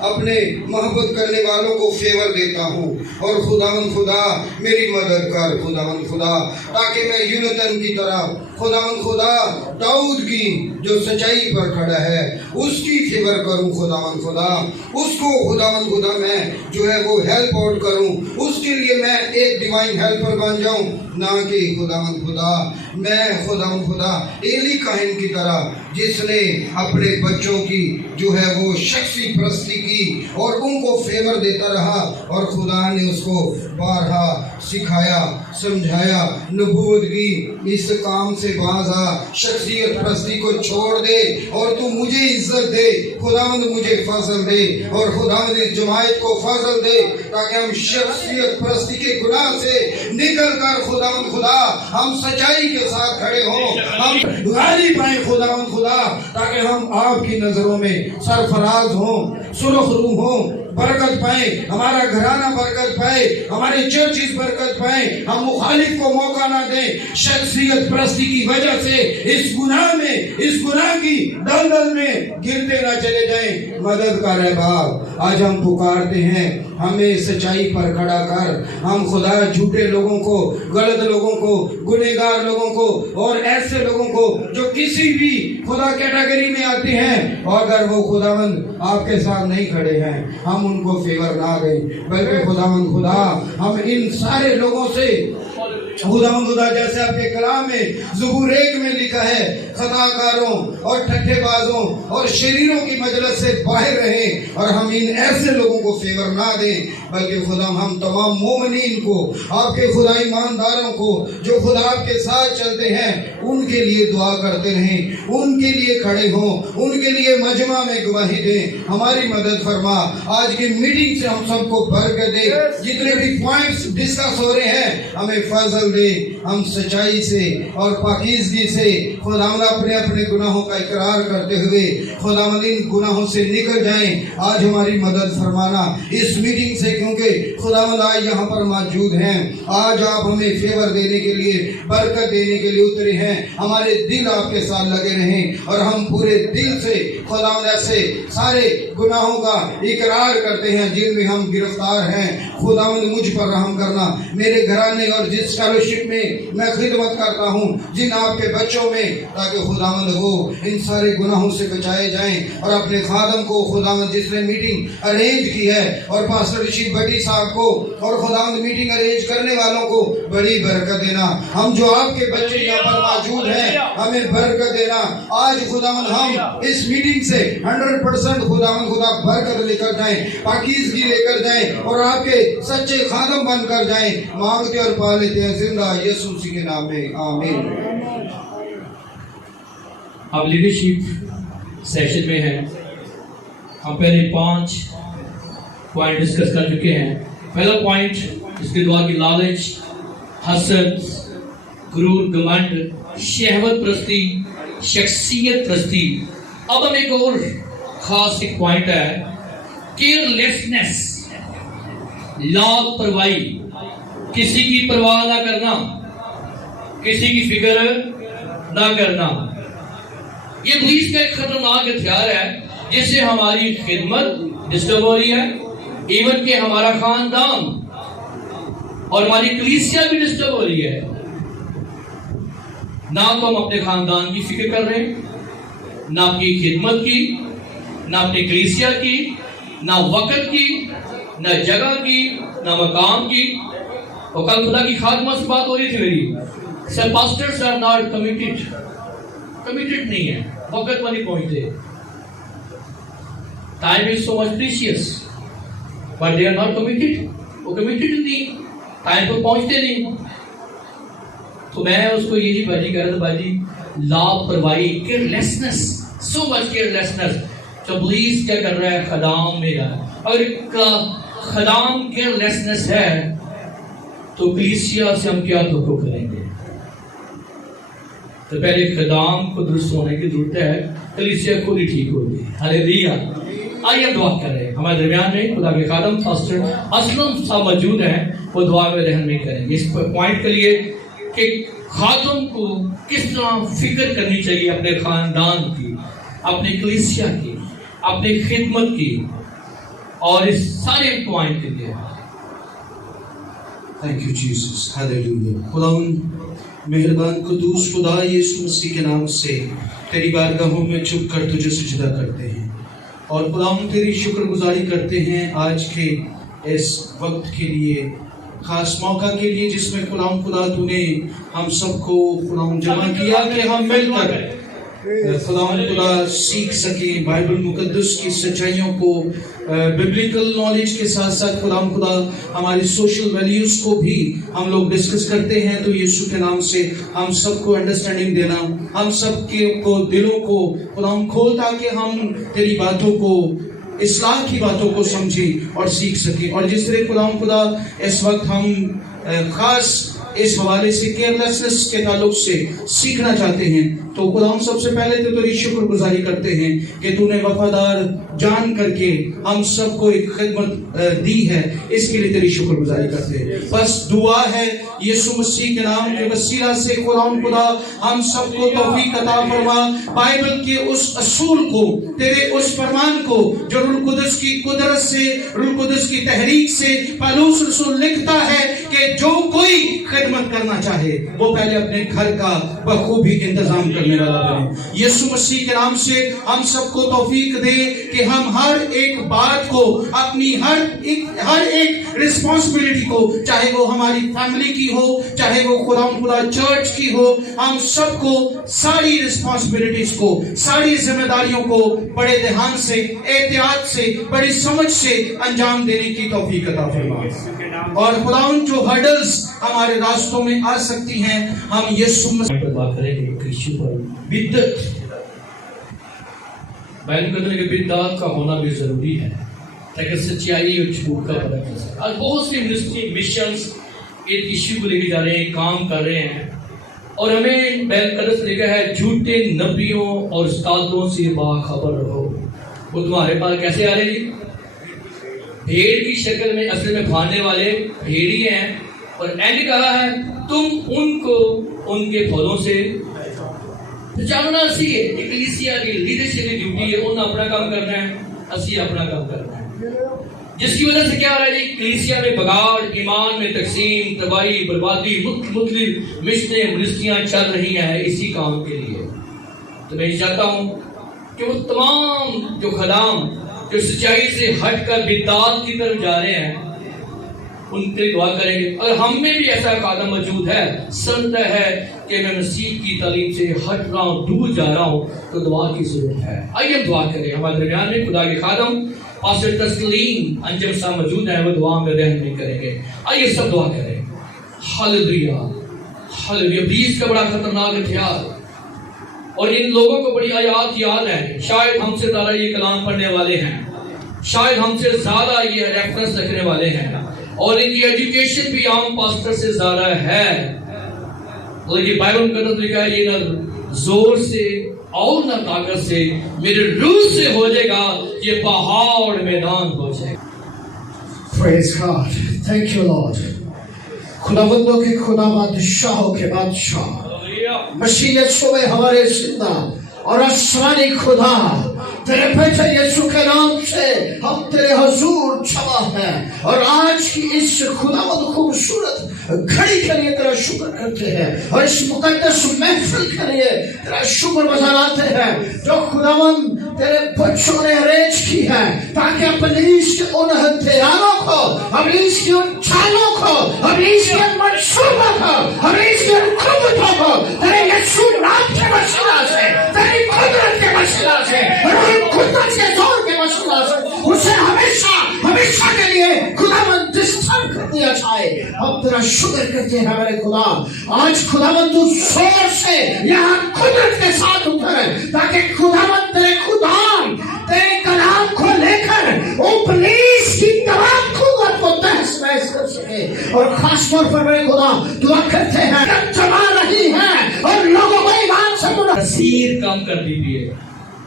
اپنے محبت کرنے والوں کو فیور دیتا ہوں، اور خداوند خدا میری مدد کر خداوند خدا، تاکہ میں یونتن کی طرح خداوند خدا داؤد کی جو سچائی پر کھڑا ہے اس کی فیور کروں خداوند خدا. اس کو خداوند خدا میں جو ہے وہ ہیلپ آؤٹ کروں، اس کے لیے میں ایک ڈیوائن ہیلپر بن جاؤں، نہ کہ خداوند خدا میں خداوند خدا ایلی کاہن کی طرح جس نے اپنے بچوں کی جو ہے وہ شخصی پرستی کی اور ان کو فیور دیتا رہا، اور خدا نے اس کو بارہا سکھایا समझाया, नबूवत की, इस काम से बाज आ, शख्सियत परस्ती को छोड़ दे और तू मुझे इज्जत दे, खुदावंद मुझे फजल दे और खुदावंद इस जमायत को फजल दे, ताकि हम शख्सियत परस्ती के गुनाह से निकल कर खुदावंद खुदा हम सच्चाई के साथ खड़े हों, हम गाली पाए खुदावंद खुदा, ताकि हम आपकी नजरों में सरफराज हों, सुरख रू हों, बरकत पाए, हमारा घराना बरकत पाए, हमारे चर्चिस बरकत पाए, हम मुखालिफ को मौका ना दें शख्सियत परस्ती की वजह से इस गुनाह की दलदल में गिरते ना चले जाएं। मदद कर रहे बाप, आज हम पुकारते हैं, हमें सच्चाई पर खड़ा कर, हम खुदा झूठे लोगों को, गलत लोगों को, गुनहगार लोगों को और ऐसे लोगों को जो किसी भी खुदा कैटेगरी में आते हैं, और अगर वो खुदावंद आपके साथ नहीं खड़े हैं, हम उनको फेवर ना दें, बल्कि खुदावंद खुदा हम इन सारे लोगों से खुदावंद खुदा जैसे आपके कलाम में ज़बूर 1 में लिखा है, खताकारों और ठट्ठेबाजों और शरीरों की मजलिस से बाहर रहें, और हम इन ऐसे लोगों को फेवर ना दें, बल्कि खुदा हम तमाम मोमिनीन को, आपके खुदा ईमानदारों को जो खुदा आपके साथ चलते हैं, उनके लिए दुआ करते रहें, उनके लिए खड़े हों, उनके लिए मजमा में गवाही दें। हमारी मदद फरमा, आज की मीटिंग से हम सबको बरकत दे, जितने भी पॉइंट्स डिस्कस हो रहे हैं हमें फजल दे, हम सच्चाई से और पाकीज़गी से खुदावंद अपने अपने गुनाहों का इकरार करते हुए खुदावंद इन गुनाहों से निकल जाएं। आज हमारी मदद फरमाना इस मीटिंग से, क्योंकि खुदावंद आज यहाँ पर मौजूद हैं, आज आप हमें फेवर देने के लिए, बरकत देने के लिए उतरे हैं, हमारे दिल आपके साथ लगे रहें और हम पूरे दिल से खुदावंद ऐसे सारे गुनाहों का इकरार करते हैं जिनमें हम गिरफ्तार हैं। खुदावंद मुझ पर रहम करना, मेरे घराने और जिस फेलोशिप में मैं खिदमत करता हूँ, जिन आपके बच्चों में, ताकि खुदावंद वो इन सारे गुनाहों से बचाए जाएं, और अपने खादम को खुदावंद जिसने मीटिंग अरेंज की है, और पास्टर रशीद भट्टी साहब को और खुदावंद मीटिंग अरेंज करने वालों को बड़ी बरकत देना। हम जो आपके बच्चे यहाँ पर मौजूद हैं, हमें बरकत देना। आज खुदावंद हम इस मीटिंग से 100% खुदावंद खुदा बरकत लेकर जाएं, पाकीज़गी लेकर जाएं और आपके सच्चे खादम बनकर जाएं। मांगते और पा लेते हैं जिंदा यीशु मसीह के नाम में, आमीन। अब लीडरशिप सेशन में है, हम पहले 5 पॉइंट डिस्कस कर चुके हैं। पहला पॉइंट, इसके दुआ की लालच, हसद, गुरूर, घमंड, शहवत परस्ती, शख्सियत परस्ती। अब हम एक और खास एक पॉइंट है, केयरलेसनेस, लापरवाही, किसी की परवाह ना करना, किसी की फिक्र ना करना। ये पुलिस का एक खतरनाक हथियार है, जिससे हमारी खिदमत डिस्टर्ब हो रही है, इवन के हमारा खानदान और हमारी कलीसिया भी डिस्टर्ब हो रही है। ना तो हम अपने खानदान की फिक्र कर रहे हैं, ना अपनी खिदमत की, ना अपनी कलीसिया की, ना वक्त की, ना जगह की, ना मकाम की। और कल खुदा की खादमत से बात हो रही थी मेरी, sir pastors are not committed नहीं है, वक्त पर नहीं पहुंचते। Time is so much precious but they are not committed, वो कमिटेड नहीं, टाइम पर पहुंचते नहीं। तो मैं उसको ये नहीं बाजी कर रहा था, बाजी लापरवाही, केयरलेसनेस, सो मच केयरलेसनेस। तो पुलिस क्या कर रहा है, खदाम मेरा, अगर खदाम केयरलेसनेस है तो कलीसिया से हम क्या तो करेंगे। तो पहले खदाम को दुरुस्त होने की जरूरत है, कलीसिया खुद ही ठीक होगी। हालेलुया। आइए हम दुआ कर रहे हैं। हमारे दरमियान में खुदा के खादम पास्टर असलम साहब मौजूद हैं, वो दुआ में रहनुमाई करेंगे इस पॉइंट के लिए कि खादम को किस तरह फिक्र करनी चाहिए अपने खानदान की, अपनी कलीसिया की, अपनी खिदमत की, और इस सारे पॉइंट के लिए। Thank you Jesus, hallelujah. खुदावंद मेहरबान कुदूस खुदा, यीशु मसीह के नाम से तेरी बारगाहों में झुक कर तुझे सजदा करते हैं, और खुदावंद तेरी शुक्रगुजारी करते हैं आज के इस वक्त के लिए, खास मौका के लिए जिसमें खुदा तूने हम सबको खुदा जमा किया कि हम मिलकर खुदा सीख सकें बाइबल मुकद्दस की सच्चाइयों को, बिब्लिकल नॉलेज के साथ साथ खुदा हमारी सोशल वैल्यूज को भी हम लोग डिस्कस करते हैं। तो यीशु के नाम से हम सबको अंडरस्टैंडिंग देना, हम सबके को दिलों को खुदा खोल, ताकि हम तेरी बातों को, इस्लाह की बातों को समझें और सीख सकें। और जिस तरह खुदा इस वक्त हम खास इस हवाले से केयरलेसनेस के ताल्लुक से सीखना चाहते हैं, तो खुदा हम सबसे पहले तो तेरी शुक्रगुजारी करते हैं कि तूने वफादार जान करके हम सबको एक खिदमत दी है, इसके लिए तेरी शुक्रगुजारी करते हैं। बस दुआ है यीशु मसीह के नाम के वसीला से खुदा हम सबको तौफीक अता फरमा, बाइबल के उस असूल को, तेरे उस फरमान को जो रूह कुदस की कुदरत से, रूह कुदस की तहरीक से पौलुस रसूल लिखता है कि जो कोई खिदमत करना चाहे वो पहले अपने घर का बखूबी इंतजाम करने वाला बने। यीशु मसीह के नाम से हम सबको तौफीक दे कि हम हर एक बात को, अपनी हर एक रिस्पांसिबिलिटी को, चाहे वो हमारी फैमिली की हो, चाहे वो खुदा चर्च की हो, हम सबको सारी रिस्पांसिबिलिटीज को, सारी जिम्मेदारियों को बड़े ध्यान से, एहतियात से, बड़ी समझ से अंजाम देने की तौफीक अता फरमा। और खुदावंद जो हर्डल्स हमारे रास्तों में आ सकती हैं, हम यीशु मसीह पर बात करेंगे यीशु पर बिद्दत। बैन कहते हैं कि बिद्दात का होना भी जरूरी है ताकि सच्चाई और झूठ का पता चल सके। आज बहुत सी मिनिस्ट्री मिशंस इस इश्यू को लेके जा रहे हैं, काम कर रहे हैं, और हमें बैन कदस लिखा है झूठे नबियों और उस्तादों से बाखबर रहो। वो तुम्हारे पास कैसे आ रहे हैं? भेड़ की शक्ल में, असल में खाने वाले भेड़ी हैं, और एंड कहा है तुम उनको उनके फलों से पहचानना चाहिए। इक्लीसिया की लीडरशिप की ड्यूटी है, उन्हें अपना काम करना है, असी अपना काम करना है। जिसकी वजह से क्या हो रहा है? इक्लीसिया में बगाड़, ईमान में तकसीम, तबाही, बर्बादी, मुख्तलिफ मिनिस्ट्रियां चल रही हैं इसी काम के लिए। तो मैं चाहता हूँ कि वो तमाम जो खदाम जो सच्चाई से हटकर बिदात की तरफ जा रहे हैं, उनके दुआ करेंगे। और हम में भी ऐसा कदम मौजूद है, समझता है कि मैं मसीह की तालीम से हट रहा हूँ, दूर जा रहा हूँ, तो दुआ की जरूरत है। आइए हम दुआ करें। हमारे दरमियान में खुदा के खादम पास्टर तस्लीम अंजम साहब मौजूद है, वो दुआ में रहनुमाई करेंगे। आइए सब दुआ करें। Hallelujah, hallelujah. इब्लीस का बड़ा खतरनाक हथियार, और इन लोगों को बड़ी आयात याद है। शायद हमसे ज्यादा ये कलाम पढ़ने वाले हैं, शायद हमसे ज्यादा ये रेफरेंस रखने वाले हैं, और इनकी एजुकेशन भी आम पास्टर से ज्यादा है। लेकिन बाइबल में लिखा है ये न जोर से और न ताकत से, मेरे रूह से हो जाएगा, ये पहाड़ मैदान हो जाएगा। Praise God. Thank you Lord. खुदावंदों के खुदा, बादशाहों के बादशाह, मसीह यीशु में हमारे जिंदा और आसमानी खुदा, तेरे बेटे यीशु के नाम से हम तेरे हुजूर क्षमा है, और आज की इस खुदावंद खूबसूरत घड़ी के लिए तेरा शुक्र करते हैं, और इस मुकद्दस महफिल के लिए तेरा शुक्र बजाते हैं जो खुदावंद तेरे बच्चों ने अरेंज की है, ताकि इब्लीस के उन हथियारों को, इब्लीस की उन चालों को, इब्लीस के मंसूबों को, इब्लीस की उन कुव्वतों को तेरे यीशु नाम के वसीला से, तेरी कुदरत के वसीला से, कुदरत के जोर के वसीला से उसे हमेशा हमेशा के लिए खुदावंद डिस्टर्ब कर दिया जाए। हम तेरा शुक्र करते हैं मेरे खुदा। आज खुदावंद तू जोर से यहाँ कुदरत के साथ उतर, ताकि खुदावंद तेरे खुदाम, तेरे कलाम को लेकर इब्लीस की तमाम कुव्वत को तहस नहस कर सके। और खास तौर पर मेरे खुदा दुआ करते हैं, जमा रही है और लोगों को ईमान से तस्वीर काम कर दीजिए।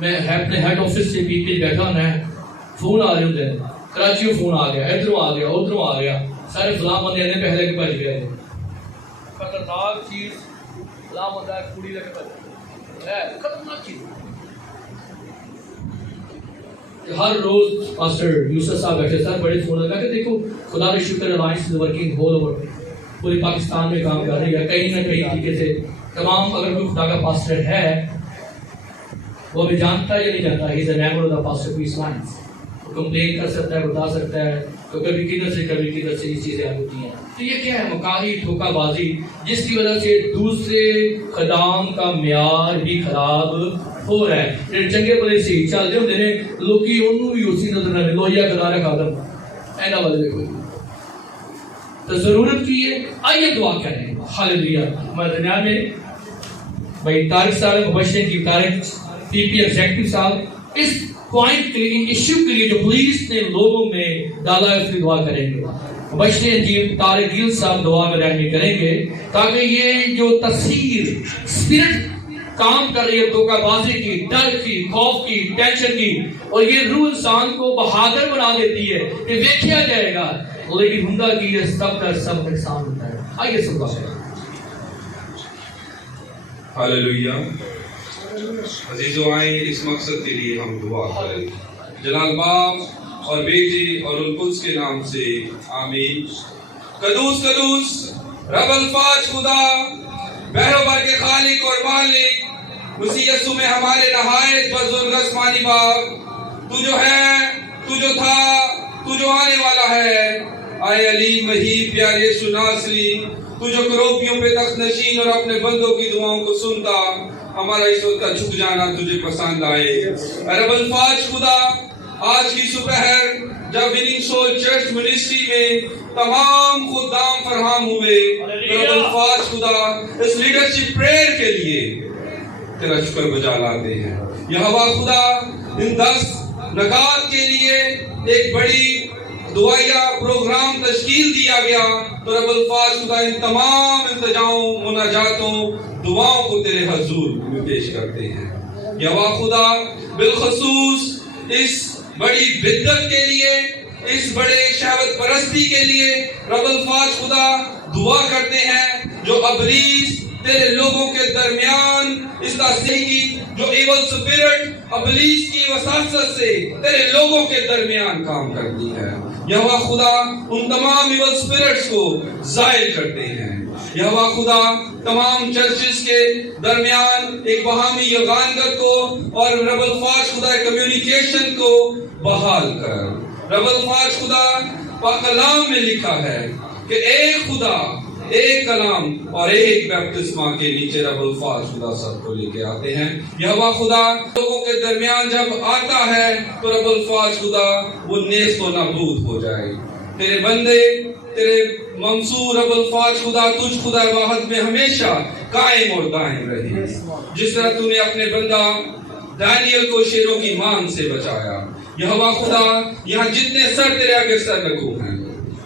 मैं अपने हेड ऑफिस से बीते बैठा ना, फोन आ रहे होते हैं, कराची फोन आ गया, इधरों आ गया, उधरों आ गया, सारे फलाम बंदे ने पहले के बच गए। खतरनाक चीज फलाम होता है, कुड़ी लेके बच है, खतरनाक चीज। हर रोज पास्टर यूसुफ साहब बैठे, सर बड़े फोन लगा के देखो खुदा का शुक्र, alliance is working whole over, पूरे पाकिस्तान में काम कर रही है कहीं ना कहीं तरीके से। तमाम अगर कोई खुदा का पास्टर है, वो भी जानता है या नहीं जानता, he is a member of the pastor peace lines, complain कर सकता है, बता सकता है, तो कभी किधर से ये चीजें होती हैं। तो ये क्या है? मकारी धोखाबाजी, जिसकी वजह से दूसरे खदाम का म्यार भी खराब ਹੋ ਰਿਹਾ ਹੈ। ਜਿਹੜੇ ਚੰਗੇ ਭਲੇ ਸੀ ਚੱਲਦੇ ਹੁੰਦੇ ਨੇ, ਲੋਕੀ ਉਹਨੂੰ ਵੀ ਉਸੇ ਨਜ਼ਰ ਨਾਲ ਲੋਹੀਆ ਕਰਾ ਰਿਹਾ ਖਾਦਮ ਇਹਨਾਂ ਵਾਲੇ ਦੇਖੋ। تو ضرورت کی ہے آئیے دعا کریں. ہاللویا. ہمارے درمیان میں بھائی طارق صاحب مبشر کی طارق پی پی ایگزیکٹو صاحب اس پوائنٹ کے لیے، ایشو کے لیے جو پولیس نے لوگوں میں ڈالا ہے اس کی دعا کریں گے. مبشر جی طارق گیل صاحب دعا میں رہنمائی کریں گے تاکہ یہ جو تاثیر اسپرٹ کام کر رہی ہے دھوکہ بازی کی، ڈر کی، خوف کی، ٹینشن کی، اور یہ روح انسان کو بہادر بنا دیتی ہے کہ دیکھا جائے گا، لیکن ہندا کی یہ سب کا سب نقصان ہوتا ہے. آئیے سب بات کریں. ہاللویا. عزیزو آئیں اس مقصد کے لیے ہم دعا کریں. جلال باپ اور بیٹے اور القدس کے نام سے آمین. قدوس قدوس رب الفاظ خدا بحر و بر کے خالق اور مالک مسیح یسوع میں ہمارے نہایت بزرگ رسمانی باپ، تو جو ہے، تو جو تھا، تو جو آنے والا ہے، آئے علی مہیب پیارے یسوع ناصری، تو جو کروبیوں پہ تخت نشین اور اپنے بندوں کی دعاؤں کو سنتا، ہمارا اس وقت کا جھک جانا تجھے پسند آئے. رب الفاظ خدا آج کی صبح جب وننگ سول چرچ منسٹری میں تمام خدام فراہم ہوئے، رب الفاظ خدا اس لیڈرشپ پریئر کے لیے تیرا شکر بجا لاتے ہیں. یہوہ خدا ان 10 نکات کے لیے ایک بڑی دعائیہ پروگرام تشکیل دیا گیا، تو رب الفاظ خدا ان تمام التجاؤں، مناجاتوں، دعاؤں کو تیرے حضور میں پیش کرتے ہیں. یہوہ خدا بالخصوص اس بڑی بدعت کے لیے، اس بڑے شہوت پرستی کے لیے رب الفاظ خدا دعا کرتے ہیں جو ابلیس تیرے لوگوں کے درمیان اس طرح کی جو ایول سپرٹ ابلیس کی وساست سے تیرے لوگوں کے درمیان کام کرتی ہے. یہوہ خدا ان تمام ایول سپرٹس کو زائل کرتے ہیں. یہوہ خدا تمام چرچز کے درمیان ایک باہمی یگانگت کو اور رب الفاظ خدا کمیونیکیشن کو بحال کر. رب الفاظ خدا پاک کلام میں لکھا ہے کہ ایک خدا، ایک کلام اور ایک بیپتسمہ کے نیچے رب الفاظ خدا سب کو لے کے آتے ہیں. یہوہ خدا لوگوں کے درمیان جب آتا ہے تو رب الفاظ خدا وہ نیست و نابود ہو جائے. تیرے بندے، تیرے منصور رب الفاظ خدا تجھ خدا واحد میں ہمیشہ قائم اور دائم رہے. جس طرح تو نے اپنے بندہ دانیل کو شیروں کی مان سے بچایا. یہوہ خدا یہاں جتنے سر تیرے آگے سر رکھو ہیں،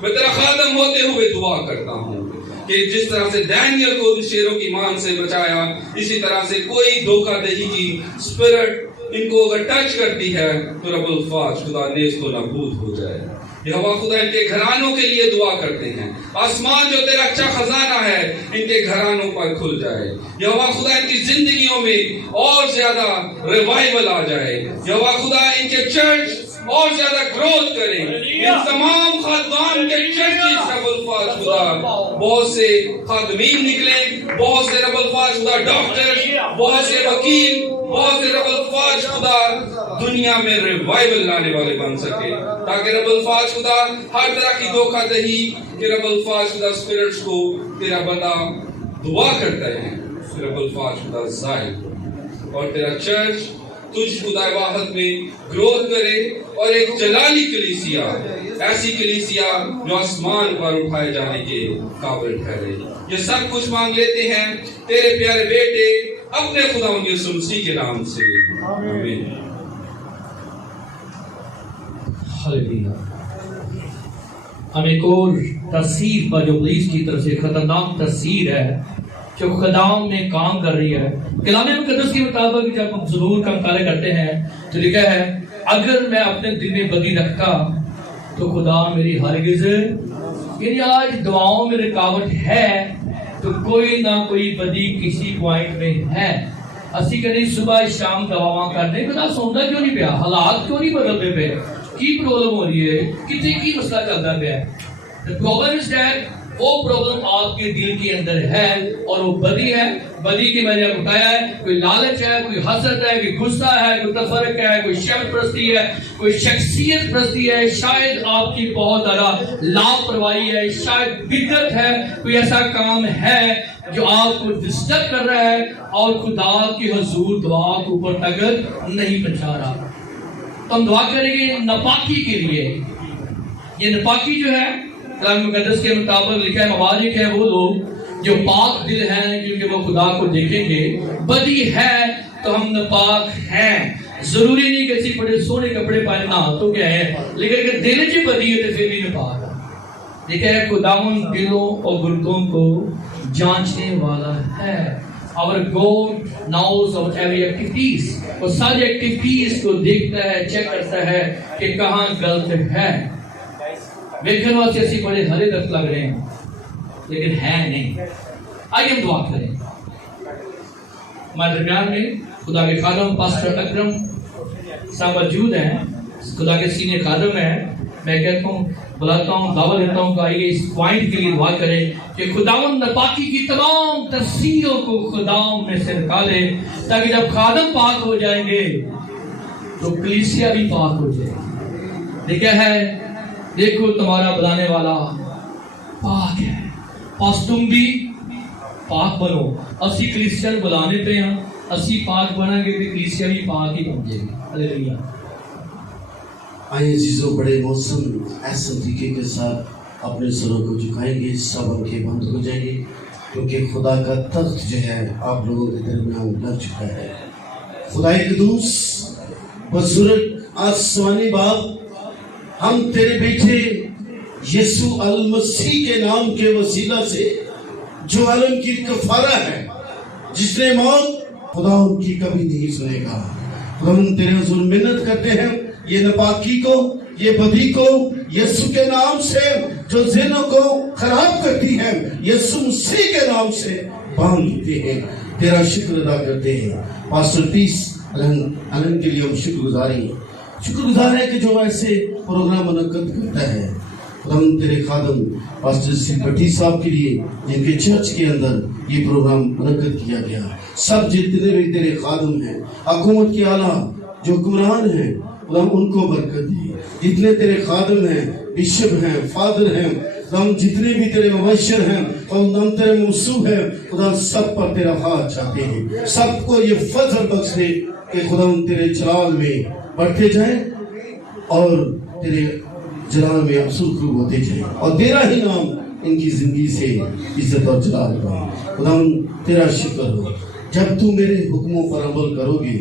میں تیرا خادم ہوتے ہوئے دعا کرتا ہوں کہ جس طرح سے دانیل کو شیروں کی مان سے بچایا، اسی طرح سے کوئی دھوکہ دہی کی اسپرٹ ان کو اگر ٹچ کرتی ہے تو رب الفاظ خدا نیست و نابود ہو جائے. یہوہ خدا ان کے گھرانوں کے لیے دعا کرتے ہیں، آسمان جو تیرا اچھا خزانہ ہے ان کے گھرانوں پر کھل جائے. یہوہ خدا ان کی زندگیوں میں اور زیادہ ریوائول آ جائے. یہوہ خدا ان کے چرچ اور زیادہ گروتھ کریں. ان تمام خادمان کے چرچز رب الفاظ خدا بہت سے خادمین نکلیں، بہت سے رب الفاظ خدا ڈاکٹر، بہت سے وکیل، بہت سے رب الفاظ خدا دنیا میں ریوائول لانے والے بن سکے، تاکہ رب الفاظ خدا ہر طرح کی دھوکہ دہی کہ رب الفاظ خدا اسپرٹس کو تیرا بندہ دعا کرتا ہے رب الفاظ خدا ظاہر اور تیرا چرچ تجھ خدا واحد میں گروتھ کرے اور ایک جلالی کلیسیا، ایسی کلیسیا جو آسمان پر اٹھائے جانے کے قابل ٹھہرے. یہ سب کچھ مانگ لیتے ہیں تیرے پیارے بیٹے اپنے خداوند یسوع مسیح کے نام سے، آمین. ہاللویا. ہم ایک اور تاثیر پر جو ابلیس کی طرف سے خطرناک تاثیر ہے جو خداؤں میں کام کر رہی ہے، کلام مقدس کے مطابق جب ہم ضرور کا مطالعہ کرتے ہیں تو لکھا ہے اگر میں اپنے دل میں بدی رکھتا تو خدا میری ہرگز، یعنی آج دعاؤں میں رکاوٹ ہے تو کوئی نہ کوئی بدی کسی پوائنٹ میں ہے. اسی کہیں صبح شام دعاواں کرنے خدا سنتا کیوں نہیں پیا، حالات کیوں نہیں بدلتے پہ، کی پرابلم ہو رہی ہے، کتنے کی مسئلہ چلتا پیا. The problem is that وہ پرابلم آپ کے دل کے اندر ہے اور وہ بدی ہے. بدی کی میں نے بتایا ہے, کوئی لالچ ہے, کوئی حسد ہے, کوئی غصہ ہے, کوئی تفرق ہے, کوئی شہوت پرستی ہے, کوئی شخصیت پرستی ہے, شاید آپ کی بہت زیادہ لاپرواہی ہے, شاید بدعت ہے, کوئی ایسا کام ہے جو آپ کو ڈسٹرب کر رہا ہے اور خدا کی حضور دعا کو اوپر تک نہیں پہنچا رہا. تو ہم دعا کریں گے ناپاکی کے لیے. یہ ناپاکی جو ہے کلام مقدس کے مطابق لکھا ہے, مبارک ہے وہ لوگ جو پاک دل ہیں کیونکہ وہ خدا کو دیکھیں گے. بدی ہے تو ہم ناپاک ہیں. ضروری نہیں کہ صرف بڑے سونے کپڑے پہننا تو کیا ہے, لیکن اگر دل کی بدی ہے تو پھر بھی ناپاک ہے. دیکھا ہے خداوند دلوں اور گردوں کو جانچنے والا ہے. Our God knows our every activities. وہ ساری ایکٹیویٹیز کو دیکھتا ہے, چیک کرتا ہے کہ کہاں غلط ہے. دیکھنے واسطے ایسی بڑے ہرے درخت لگ رہے ہیں لیکن ہے نہیں. آئیے ہم دعا کریں. ہمارے درمیان میں خدا کے خادم پاسٹر اکرم صاحب موجود ہیں, خدا کے سینئر خادم ہیں. میں کہتا ہوں, بلاتا ہوں, دعوت دیتا ہوں کہ آئیے اس پوائنٹ کے لیے دعا کریں کہ خداوند ناپاکی کی تمام تفسیروں کو خداوند میں سے نکالے, تاکہ جب خادم پاک ہو جائیں گے تو کلیسیا بھی پاک ہو جائے. دیکھا ہے, دیکھو تمہارا بلانے والا پاک ہے, پاس تم بھی پاک بنو. اسی کلیسیا بلانے پہ ہیں, اسی پاک بنیں گے تو کلیسیا بھی پاک ہی بن جائے گی. ہلیلویا. آئیے عزیزوں, بڑے موسم ایسے طریقے کے ساتھ اپنے سروں کو جھکائیں گے, سب آنکھیں بند ہو جائیں گے, کیونکہ خدا کا تخت جو ہے آپ لوگوں کے درمیان لگ چکا ہے. خدا قدوس بزرگ آسمانی باپ, ہم تیرے بیٹے یسوع المسیح کے نام کے وسیلہ سے جو عالم کی کفارہ ہے, جس نے موت خدا ان کی کبھی نہیں سنے گا, ہم تیرے حضور منت کرتے ہیں یہ ناپاکی کو, یہ بدی کو یسوع کے نام سے جو ذہنوں کو خراب کرتی ہے, یسوع مسیح کے نام سے باندھتے ہیں. تیرا شکر ادا کرتے ہیں. پاسٹر پیس علن کے لیے ہم شکر گزار ہے کہ جو ایسے پروگرام منعقد کرتا ہے. ہم تیرے خادم پاسٹر سی بٹی صاحب کے لیے جن کے چرچ کے اندر یہ پروگرام منعقد کیا گیا, سب جتنے بھی تیرے خادم ہیں, حکومت کے اعلیٰ جو حکمران ہیں, ہم ان کو برکت دی. جتنے تیرے خادم ہیں, بشپ ہیں, فادر ہیں, ہم جتنے بھی تیرے مبشر ہیں, ہم تیرے موصوف ہیں, خدا سب پر تیرا ہاتھ چاہتے ہیں. سب کو یہ فضل بخش دے کہ خدا ہم تیرے جلال میں بڑھتے جائیں اور تیرے جلال میں افسر خوب ہوتے جائیں, اور تیرا ہی نام ان کی زندگی سے عزت اور جلال پائے. خدا ہم تیرا شکر ہو. جب تو میرے حکموں پر عمل کرو گے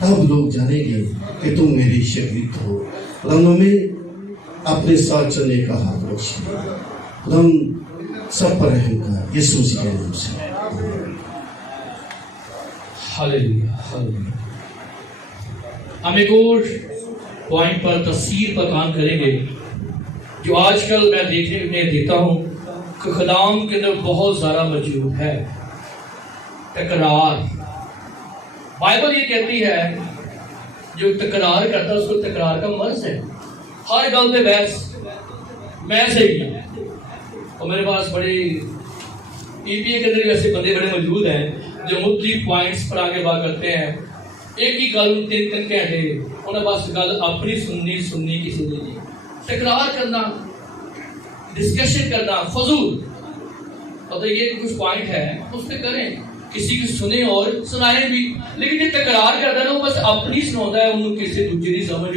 تب لوگ جانیں گے کہ تم میری شاگرد ہو. خدا ہمیں اپنے ساتھ چلنے کا ہاتھ بخش. خدا ہم سب پر رحم کر, یسوع مسیح کے نام سے. ہلیلویا, ہلیلویا. ہم ایک اور پوائنٹ پر تفسیر پر کام کریں گے جو آج کل میں دیکھنے میں دیتا ہوں کہ خداوند کے اندر بہت زیادہ موجود ہے, تکرار. بائبل یہ کہتی ہے جو تکرار کرتا ہے اس کو تکرار کا مرض ہے. ہر گل پہ بحث, میں صحیح ہوں. اور میرے پاس بڑے پی پی اے کے اندر ایسے بندے بڑے موجود ہیں جو مختلف پوائنٹس پر آگے بات کرتے ہیں. ایک ہی گل 3 گھنٹے انہیں بس گل اپنی سننی کسی نے نہیں. تکرار کرنا, ڈسکشن کرنا فضول. اور یہ کچھ پوائنٹ ہے اس پہ کریں, کسی کی سنیں اور سنائیں بھی, لیکن یہ تکرار کرتا ہے نا وہ بس اپنی سناتا ہے, انہوں کسی دوسرے کی سمجھ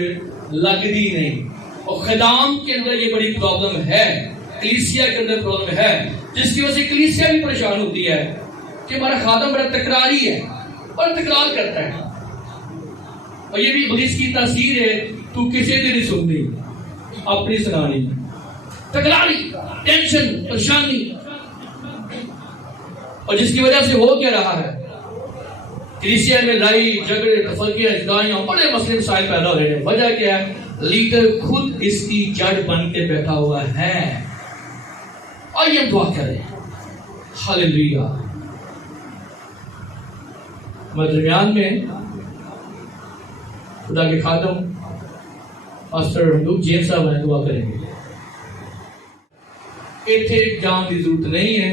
لگتی نہیں. اور خدام کے اندر یہ بڑی پرابلم ہے, کلیسیا کے اندر پرابلم ہے, جس کی وجہ سے کلیسیا بھی پریشان ہوتی ہے کہ ہمارا خادم بڑا تکراری ہے اور تکرار کرتا ہے. اور یہ بھی ابلیس کی تاثیر ہے, تو کسی کی نہیں سننی, اپنی سنانی, تکراری, ٹینشن, پریشانی. اور جس کی وجہ سے ہو کیا رہا ہے, کلیسیا میں لڑائی جھگڑے تفرقے جدائیاں بڑے مسئلے مسائل پیدا ہو رہے ہیں. وجہ کیا ہے, لیڈر خود اس کی جڑ بن کے بیٹھا ہوا ہے. آئیے ہم دعا کریں. ہلیلویا. ہمارے درمیان میں خدا کے خادم پاسٹر لوک جیمس صاحب ہیں, دعا کریں گے. इत्थे जाने की जरूरत नहीं है,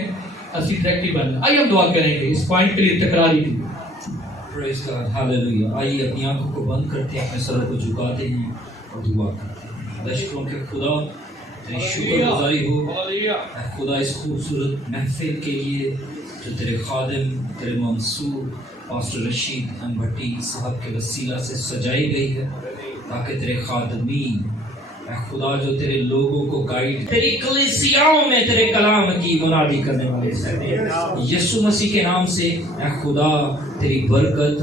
असी डायरेक्टली बनना। आइए हम दुआ करेंगे इस पॉइंट के लिए तकरारी की। Praise God, hallelujah. आइए अपनी आंखों को बंद करते हैं, अपने सरों को झुकाते हैं और दुआ करते हैं। दशकों के खुदा तेरी शुक्रगुजारी हो ऐ खुदा इस खूबसूरत महफिल के लिए जो तेरे खादिम तेरे मंसूर पास्टर रशीद अहमद भट्टी साहब के वसीला से सजाई गई है, ताकि तेरे खादमीन ऐ खुदा जो तेरे लोगों को गाइड तेरी कलीसियाओं में तेरे कलाम की मुनादी करने वाले यीशु मसीह के नाम से ऐ खुदा तेरी बरकत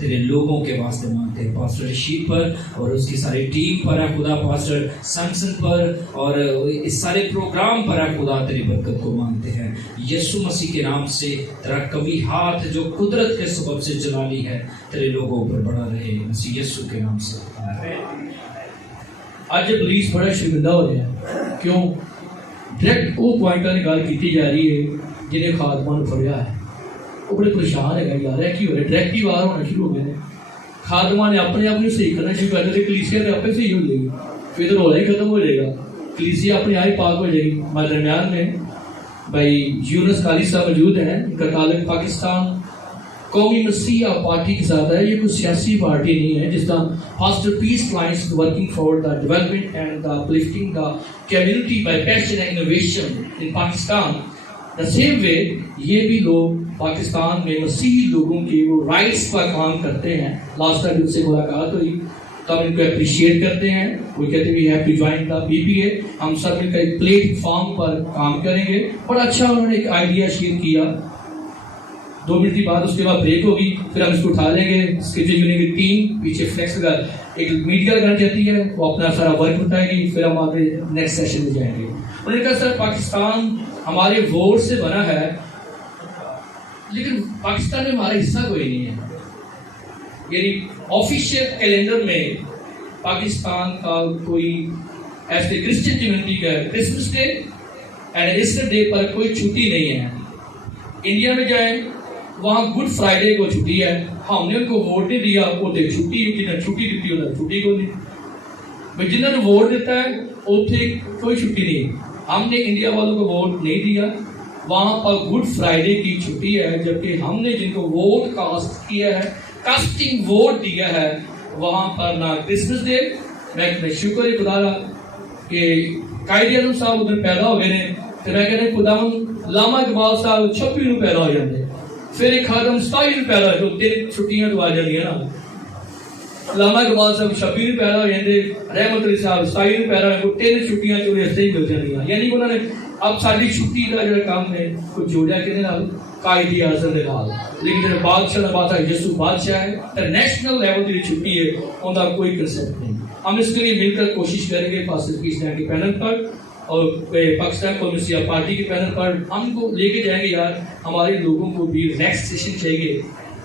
तेरे लोगों के वास्ते मांगते हैं, पास्टर रशीद पर और उसकी सारी टीम पर है खुदा, पास्टर सैमसन पर और इस सारे प्रोग्राम पर है खुदा, तेरी बरकत को मांगते हैं यीशु मसीह के नाम से। तेरा कभी हाथ जो कुदरत के सबब से जलाली है तेरे लोगों पर बना रहे मसीह यीशु के नाम से। ਅੱਜ ਪੁਲਿਸ ਬੜਾ ਸ਼ਰਮਿੰਦਾ ਹੋ ਰਿਹਾ, ਕਿਉਂ? ਡਾਇਰੈਕਟ ਉਹ ਪੁਆਇੰਟਾਂ ਦੀ ਗੱਲ ਕੀਤੀ ਜਾ ਰਹੀ ਹੈ ਜਿਹਨੇ ਖਾਦਮਾਂ ਨੂੰ ਫੜਿਆ ਹੈ, ਉਹ ਬੜੇ ਪਰੇਸ਼ਾਨ ਹੈਗਾ ਯਾਰ, ਇਹ ਕੀ ਹੋ ਰਿਹਾ? ਡਾਇਰੈਕਟ ਵਾਰ ਹੋਣਾ ਸ਼ੁਰੂ ਹੋ ਗਏ ਨੇ, ਖਾਦਮਾਂ ਨੇ ਆਪਣੇ ਆਪ ਨੂੰ ਸਹੀ ਕਰਨਾ ਸ਼ੁਰੂ ਕਰ ਦਿੱਤਾ, ਕਲੀਸਿਆ ਤੇ ਆਪੇ ਸਹੀ ਹੋ ਜਾਏਗੀ, ਫਿਰ ਰੌਲਾ ਹੀ ਖਤਮ ਹੋ जाएगा, कलीसिया अपने आप ही पाक हो जाएगी। हमारे दरमियान में भाई यूनुस काली साहब मौजूद हैं, इनका ताल्लुक पाकिस्तान कौमी मसीहा पार्टी के साथ है। ये कोई सियासी पार्टी नहीं है, जिस तरह faster peace lines working for the development and the uplifting the community by passion and innovation in Pakistan, the same way ये भी लोग पाकिस्तान में मसीही लोगों के वो राइट्स पर काम करते हैं। लास्ट टाइम उनसे मुलाकात हुई तो हम इनको अप्रिशिएट करते हैं, वो कहते हैं we have to join the PPA, हम सब मिलकर एक प्लेटफॉर्म पर काम करेंगे। बड़ा अच्छा उन्होंने एक आइडिया शेयर किया। 2 मिनट की बाद उसके बाद ब्रेक होगी, फिर हम इसको उठा लेंगे। स्केचिंग यूनिट की टीम पीछे फ्लेक्स का एक मीडिया लगाई जाती है, वो अपना सारा वर्क उठाएगी, फिर हम आगे नेक्स्ट सेशन में जाएंगे। उन्होंने कहा सर पाकिस्तान हमारे वोट से बना है, लेकिन पाकिस्तान में हमारा हिस्सा कोई नहीं है। यानी ऑफिशियल कैलेंडर में पाकिस्तान का कोई ऐसे क्रिश्चियन कम्युनिटी का Christmas day and Easter day पर कोई छुट्टी नहीं है। इंडिया में जाए वहाँ गुड फ्राइडे को छुट्टी है, हमने उनको वोट नहीं दिया, वो तो छुट्टी, जिन्हें छुट्टी दी उन्हें छुट्टी को नहीं भाई, जिन्होंने वोट देता है उसे कोई छुट्टी नहीं। हमने इंडिया वालों को वोट नहीं दिया, वहाँ पर गुड फ्राइडे की छुट्टी है, जबकि हमने जिनको वोट कास्ट किया है, कास्टिंग वोट दिया है, वहाँ पर ना क्रिसमस डे। मैं शुक्र है खुदा कि कायदे आजम साहब उधर पैदा हो गए ने, तो मैं कहना खुदावन लामा इकबाल साहब 26 ਨੂੰ पैदा हो जाते, फिर एक खादम 27 ਨੂੰ पैदा हो, 3 छुट्टियां तो आ जाएंगी ना। लामा इकबाल साहब 26 ਨੂੰ पैदा हो जाते, रहमत अली साहब 27 ਨੂੰ पैदा हो, 3 छुट्टियां तो ऐसे ही मिल जाएंगी। यानी उन्होंने अब साड़ी छुट्टी का जो काम है कुछ जोड़ा कि कायदे आजम के नाल, लेकिन जो बादशाह का बादशाह यीशु बादशाह है, इंटरनेशनल लेवल की छुट्टी है उनका कोई कंसेप्ट नहीं। हम इसके लिए मिलकर कोशिश करेंगे पास्टर पीस के पैनल पर और पाकिस्तान कम्युनिस्ट पार्टी के पैनल पर हमको लेके जाएंगे। यार हमारे लोगों को भी रिलैक्सेशन चाहिए।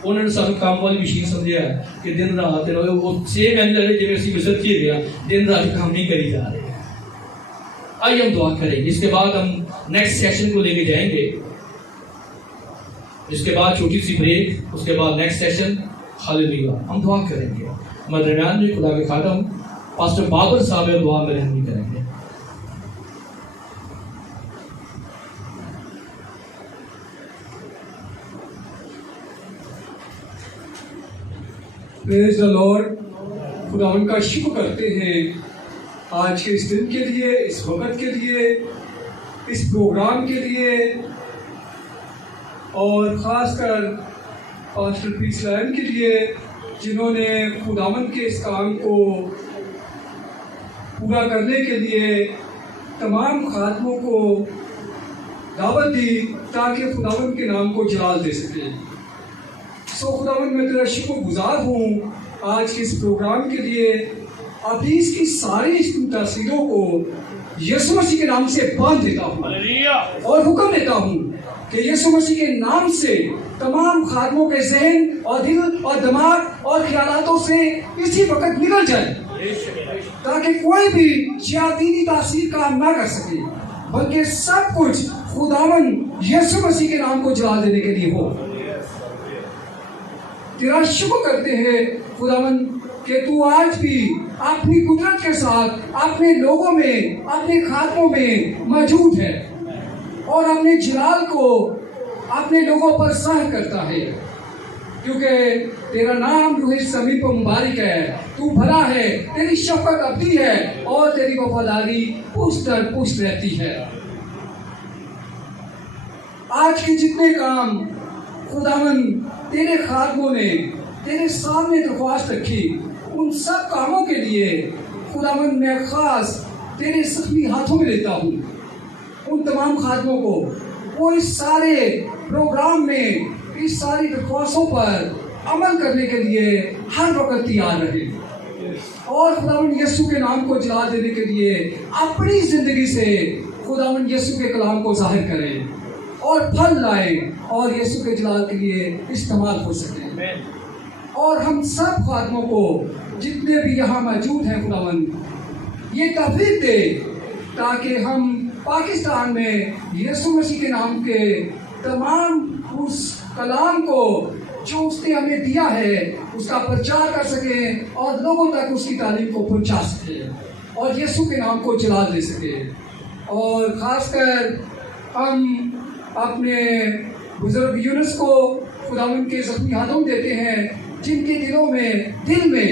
उन्होंने सानू काम वाली मशीन समझा कि दिन रात वो सेम एंड लगे जिन्हें अभी विजट किए गया, दिन रात काम नहीं करी जा रहे। आइए हम दुआ करेंगे, इसके बाद हम नेक्स्ट सेशन को लेके जाएंगे, इसके बाद छोटी सी ब्रेक, उसके बाद नेक्स्ट सेशन। हालेलुया, हम दुआ करेंगे। हमारे दरमियान में खुदा के खादम पास्टर बाबर साहब है, दुआ में रहमी करेंगे। Praise the Lord. खुदा उनका शुक्र करते हैं आज के इस दिन के लिए, इस वक्त के लिए, इस प्रोग्राम के लिए, और ख़ासकर पास्टर पीस लाइन के लिए जिन्होंने खुदावन के इस काम को पूरा करने के लिए तमाम खादमों को दावत दी ताकि खुदावन के नाम को जलाल दे सके। सो खुदावन मैं तेरा शुक्रगुजार हूँ आज के इस प्रोग्राम के लिए। अभी इसकी सारी तस्वीरों को यीशु मसीह के नाम से बांध देता हूँ और हुक्म देता हूँ कि यीशु मसीह के नाम से तमाम खादमों के ज़हन और दिल और दिमाग और ख्यालातों से इसी वक्त निकल जाए, ताकि कोई भी शैतानी तासीर काम ना कर सके, बल्कि सब कुछ खुदावन यीशु मसीह के नाम को जला देने के लिए हो। तेरा शुक्र करते हैं खुदावन कि तू आज भी अपनी कुदरत के साथ अपने लोगों में, अपने खातों में मौजूद है और अपने जलाल को अपने लोगों पर ज़ाहिर करता है, क्योंकि तेरा नाम रूह समी पर मुबारक है। तू भला है, तेरी शफकत अबदी है और तेरी वफादारी पुश्त दर पुश्त रहती है। आज के जितने काम खुदावन तेरे खादमों ने तेरे सामने दरख्वास्त रखी, उन सब कामों के लिए खुदावन मैं खास तेरे जख्मी हाथों में लेता हूँ। उन तमाम खादमों को वो इस सारे प्रोग्राम में, इस सारी दरख्वास्तों पर अमल करने के लिए हर वक्त तैयार रहे और खुदावन यीशु के नाम को जला देने के लिए अपनी ज़िंदगी से खुदावन यीशु के कलाम को जाहिर करें और फल लाए और यीशु के जलाल के लिए इस्तेमाल हो सके। और हम सब खादमों को जितने भी यहाँ मौजूद हैं खुदावन ये तौफीक दे ताकि हम पाकिस्तान में यीशु मसीह के नाम के तमाम उस कलाम को जो उसने हमें दिया है उसका प्रचार कर सकें और लोगों तक उसकी तालीम को पहुंचा सकें और यीशु के नाम को जला दे सकें। और ख़ासकर हम अपने बुजुर्ग यूनुस को खुदावन के ज़ख्मी हाथों में देते हैं, जिनके दिल में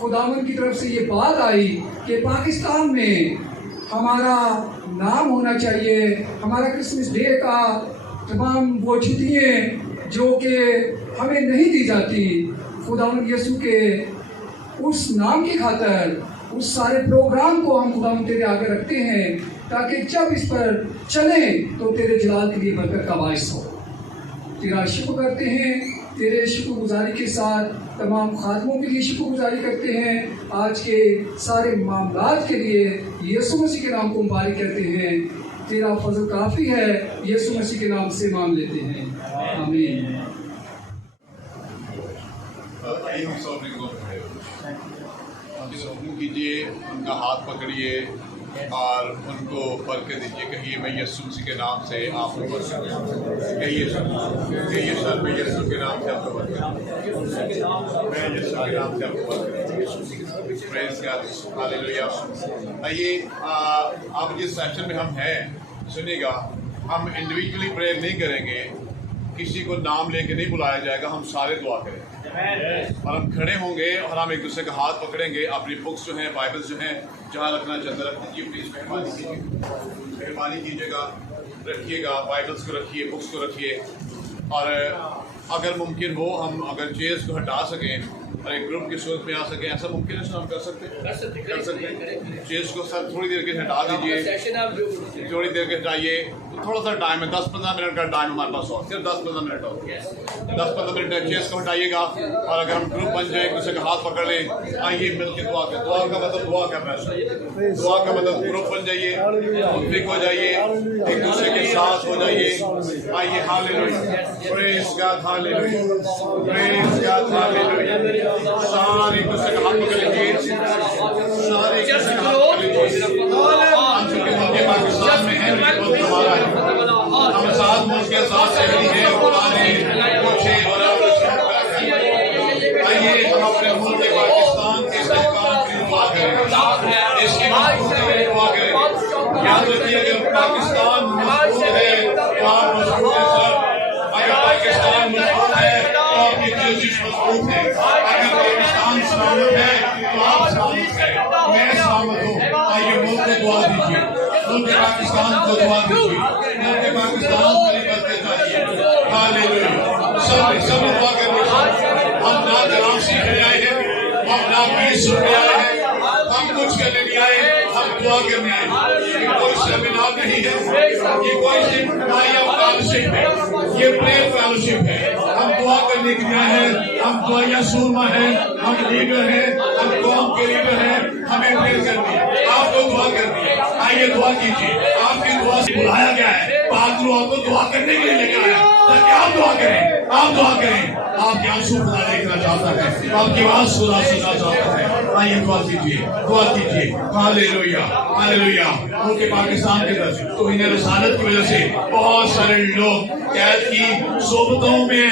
खुदावन की तरफ से ये बात आई कि पाकिस्तान में हमारा नाम होना चाहिए, हमारा क्रिसमस डे का तमाम वो छुट्टियाँ जो कि हमें नहीं दी जाती, खुदावन यीशु के उस नाम की खातर उस सारे प्रोग्राम को हम खुदावन तेरे आगे रखते हैं ताकि जब इस पर चलें तो तेरे जलाल के लिए बरकत का बाइस हो। तेरा शुक्र करते हैं, तेरे शुक्रगुजारी के साथ तमाम खादमों के लिए शुक्रगुजारी करते हैं। आज के सारे मामलात के लिए यीशु मसीह के नाम को मुबारक कहते हैं। तेरा फजल काफ़ी है, यीशु मसीह के नाम से मांग लेते हैं, आमीन। कीजिए, उनका हाथ पकड़िए और उनको बरकत दीजिए। कहिए मैं यीशु मसीह के नाम से आपको बरकत कहिए सर मैं यीशु के नाम से आपको बरकत, मैं यीशु के नाम से आपको बरकत। Praise God, hallelujah. आइए आप जिस सेक्शन में हम हैं सुनिएगा, हम इंडिविजुअली प्रेयर नहीं करेंगे, किसी को नाम लेके नहीं बुलाया जाएगा, हम सारे दुआ करेंगे और हम खड़े होंगे और हम एक दूसरे का हाथ पकड़ेंगे। अपनी बुक्स जो हैं, बाइबल्स जो हैं, जहाँ रखना चाहते रख दीजिए, प्लीज़ मेहरबानी कीजिएगा, रखिएगा, बाइबल्स को रखिए, बुक्स को रखिए। और अगर मुमकिन हो हम अगर चेयर्स को हटा सकें और एक ग्रुप की सूरत में आ सकें, ऐसा मुमकिन है? हम कर सकते हैं चेयर्स को सर थोड़ी देर के हटा दीजिए, थोड़ी देर के हटाइए। थोड़ा सा टाइम है, 10-15 मिनट का टाइम हमारे पास हो, सिर्फ 10-15 मिनट हो, 10-15 मिनट चेयर्स को हटाइएगा। और अगर हम ग्रुप बन जाए, एक दूसरे का हाथ पकड़ लें, आइए मिलकर दुआ करें। दुआ का मतलब दुआ करना है, दुआ का मतलब ग्रुप बन जाइए, मुतफिक हो जाइए, एक दूसरे के साथ हो जाइए। आइए, hallelujah, praise God, hallelujah, praise God, hallelujah. सारे एक दूसरे का हाथ पकड़ लीजिए, सारे एक दूसरे का हाथ पकड़ लीजिए। हम चूंकि मुल्क पाकिस्तान में हैं, मुल्क हमारा है, हम साथ मुल्क के साथ शहरी हैं, पुराने अच्छे और आइए हम अपने मुल्क पाकिस्तान के सरकार की दुआ करें, इसकी मजबूती की दुआ करें। याद रखिए अगर पाकिस्तान मजबूत है तो आप मजबूत हैं सर, अगर पाकिस्तान मजबूत है तो आपकी कोशिश मजबूत है, अगर पाकिस्तान सलामत है तो आप सलामत हैं, मैं सलामत हूँ। आइए मुल्क को दुआ दीजिए, मुल्क पाकिस्तान को दुआ दीजिए, मुल्क पाकिस्तान को बरकत चाहिए। हालेलुया, सब दुआ करें। हम ना कलाम सीखने आए हैं, हम ना गीत सुनने आए हैं, हम कुछ करने नहीं आए, हम दुआ करने आए हैं। ये कोई सेमिनार नहीं है, ये कोई फेलोशिप है, ये प्रेयर फेलोशिप है। हम दुआ करने के लिए आए हैं, हम दुआया सूरमा हैं, हम लीडर हैं, हम कौम के लीडर हैं, हमें प्रेयर करनी है, आपको दुआ करनी है। आइए दुआ कीजिए, आपकी दुआ से बुलाया गया है, पाक लोगों को दुआ करने के लिए लेकर आया ताकि आप दुआ करें, आप दुआ करें। आपके आंसू खुदा देखना चाहता है, आपकी आवाज खुदा सुनना चाहता है। आइए दुआ कीजिए, दुआ कीजिए। Hallelujah, hallelujah. उनके पाकिस्तान के अंदर तो इन्हें रसालत की वजह से बहुत सारे लोग कैद की सोबतों में,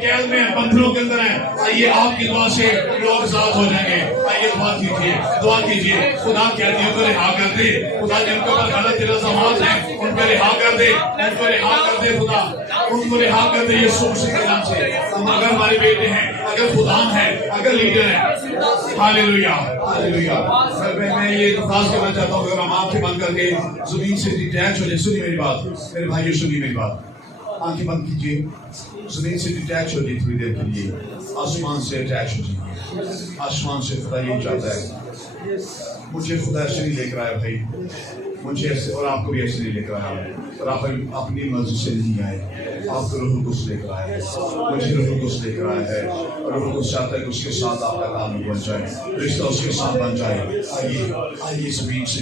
कैद में, बंधनों के अंदर हैं। आइए आपकी दुआ से लोग आजाद हो जाएंगे। आइए दुआ कीजिए, दुआ कीजिए। खुदा कैदियों को रिहा कर दे, खुदा जिनके ऊपर गलत इल्जामात हैं उनको रिहा कर दे, उनको रिहा कर दे खुदा, उनको रिहा कर दे यीशु मसीह के नाम से। हम अगर हमारे बेटे हैं, अगर खुदा है, अगर लीडर है, हालेलुया, हालेलुया। मैं ये दरख्वास्त करना चाहता हूँ, अगर हम आंखें बंद करके जमीन से डिटैच हो जाए। सुनिए मेरी बात, मेरे भाइयों सुनिए मेरी बात। आंखें बंद कीजिए, जमीन से डिटैच हो जाइए थोड़ी देर के लिए, आसमान से अटैच हो जाइए। आसमान से खुदा ये चाहता है, मुझे खुदा ऐसे नहीं लेकर आया भाई, मुझे ऐसे और आपको भी ऐसे नहीं लेकर आया, और आप अपनी मर्जी से नहीं आए, आपको रूह कुछ लेकर आया है, मुझे रूह कुछ लेकर आया है, और रूह कुछ चाहता है कि उसके साथ आपका ताल्लुक बन जाए, रिश्ता उसके साथ बन जाए। आइए, आइए जमीन से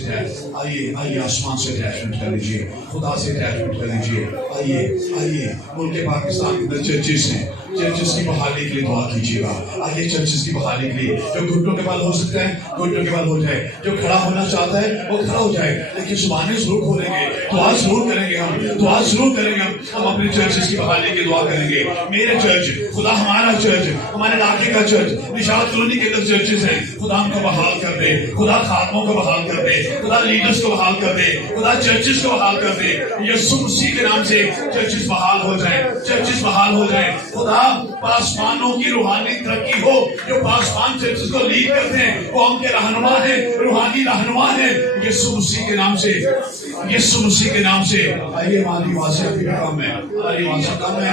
आइए, आइए आसमान से अटैचमेंट कर लीजिए, खुदा से अटैचमेंट कर लीजिए। आइए, आइए मुल्क पाकिस्तान के अंदर चर्चिस हैं, चर्चिस की बहाली के लिए दुआ कीजिएगा। आइए चर्चिस की बहाली के लिए, जो घुटनों के बल हो सकते हैं घुटनों के बल हो जाए, जो खड़ा होना चाहता है वो खड़ा हो जाए। लेकिन जुबानें जरूर खोलेंगे, दुआ जरूर करेंगे, हम दुआ जरूर करेंगे, हम अपने चर्चिस की बहाली की दुआ करेंगे। मेरे चर्च, खुदा हमारा चर्च, हमारे इलाके का चर्च, निशात कॉलोनी के अंदर चर्चिस है, खुदा हमको बहाल कर दे, खुदा खातमों को बहाल कर दे, खुदा लीडर्स को बहाल कर दे, खुदा चर्चिस को बहाल कर दे। यीशु मसीह के नाम से चर्चिस बहाल हो जाए, चर्चिस बहाल हो जाए। खुदा पासवानों की रूहानी तरक्की हो, जो पासवान चर्चिस को लीड करते हैं वो हम के रहनुमा है, रूहानी रहनुमा है। यीशु मसीह के नाम से, यीशु मसीह के नाम से। आइए हमारी वासे कम है, हमारी वासे कम है।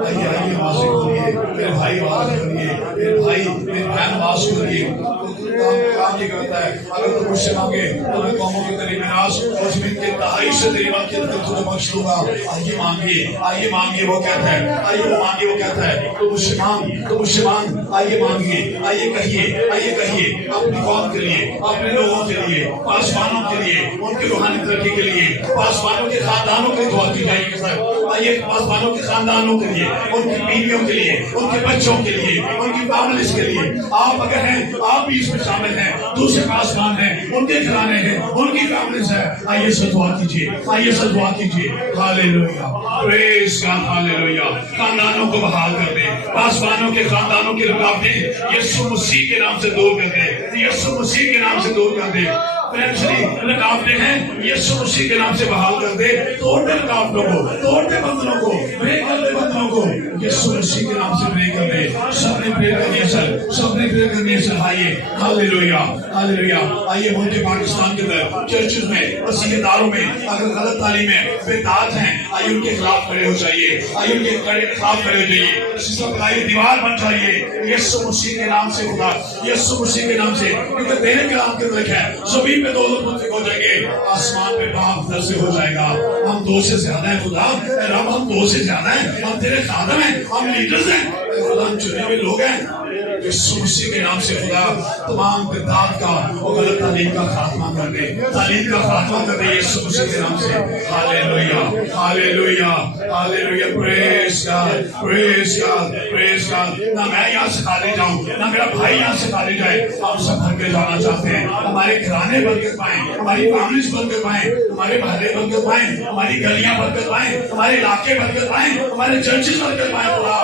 आइए, आइए वासे खोलिए, मेरे भाई आवाज खोलिए, मेरे भाई, मेरे बहन आवाज खोलिए। काम ये करता है, अगर तुम मुझसे मांगे तो मैं कौमों के तेरी मिरास और जमीन के तहाई से तेरी मलकियत को तुझे बख्श दूंगा। आइए मांगिए, आइए मांगिए, वो कहता है, आइए वो मांगिए, वो कहता है तो मुझसे मांग, तो मुझसे मांग। आइए मांगिए, आइए कहिए, आइए कहिए, अपनी कौम के लिए, अपने लोगों के लिए, पासवानों के लिए, उनकी रूहानी तरक्की के लिए, पासवानों के खानदानों के दुआ की जाएगी सर। आइए पासवानों के खानदानों के लिए, उनकी बीवियों के लिए, उनके बच्चों के लिए, उनकी फैमिलीज के लिए। आप अगर हैं, आप भी इसमें शामिल हैं, दूसरे पासवान हैं, उनके घराने हैं, उनकी फैमिलीज है। आइए सब दुआ कीजिए, आइए सब दुआ कीजिए। Hallelujah, praise God, hallelujah. खानदानों को बहाल कर दे, पासवानों के खानदानों की रुकावटें यीशु मसीह के नाम से दूर कर दे, यीशु मसीह के नाम से दूर कर दे। रुकावटें हैं यीशु मसीह के नाम से बहाल कर दे, तोड़ दे रुकावटों को, तोड़ दे बंधनों को, ब्रेक कर दे बंधनों को, यीशु मसीह के नाम से ब्रेक कर दे। सबने प्रेयर करनी है सर, सबने प्रेयर करनी है सर। आइए, हालेलुया, हालेलुया। आइए मुल्क पाकिस्तान के अंदर चर्चेस में, मसीहदारों में अगर गलत तालीम है, बेदात हैं, आइए उनके खिलाफ खड़े हो जाइए, आइए उनके खिलाफ खड़े हो जाइए। आइए दीवार बन जाइए यीशु मसीह के नाम से, खुदा यीशु मसीह के नाम से, क्योंकि तेरे कलाम के अंदर है जमीन पे दो लोग मुतफिक हो जाएंगे, आसमान पे बाप दर से हो जाएगा। हम दो से ज्यादा है खुदा, रब हम दो से ज्यादा है, हम तेरे खादम हैं, हम लीडर्स हैं खुदा, हम चुने हुए लोग हैं। यीशु मसीह के नाम से खुदा तमाम बिदअत का और गलत तालीम का खात्मा कर दे, तालीम का खात्मा कर दे यीशु मसीह के नाम से। Hallelujah, hallelujah, hallelujah. Praise God, praise God, praise God. ना मैं यहाँ से खाली जाऊँ, ना मेरा भाई यहाँ से खाली जाए, हम सब भर के जाना चाहते हैं। हमारे घराने बरकत पाएं, हमारी फैमिलीज बरकत पाएं, हमारे महल्ले बरकत पाएं, हमारी गलियां बरकत पाएं, हमारे इलाके बरकत पाएं, हमारे चर्चेस बरकत पाएं खुदा।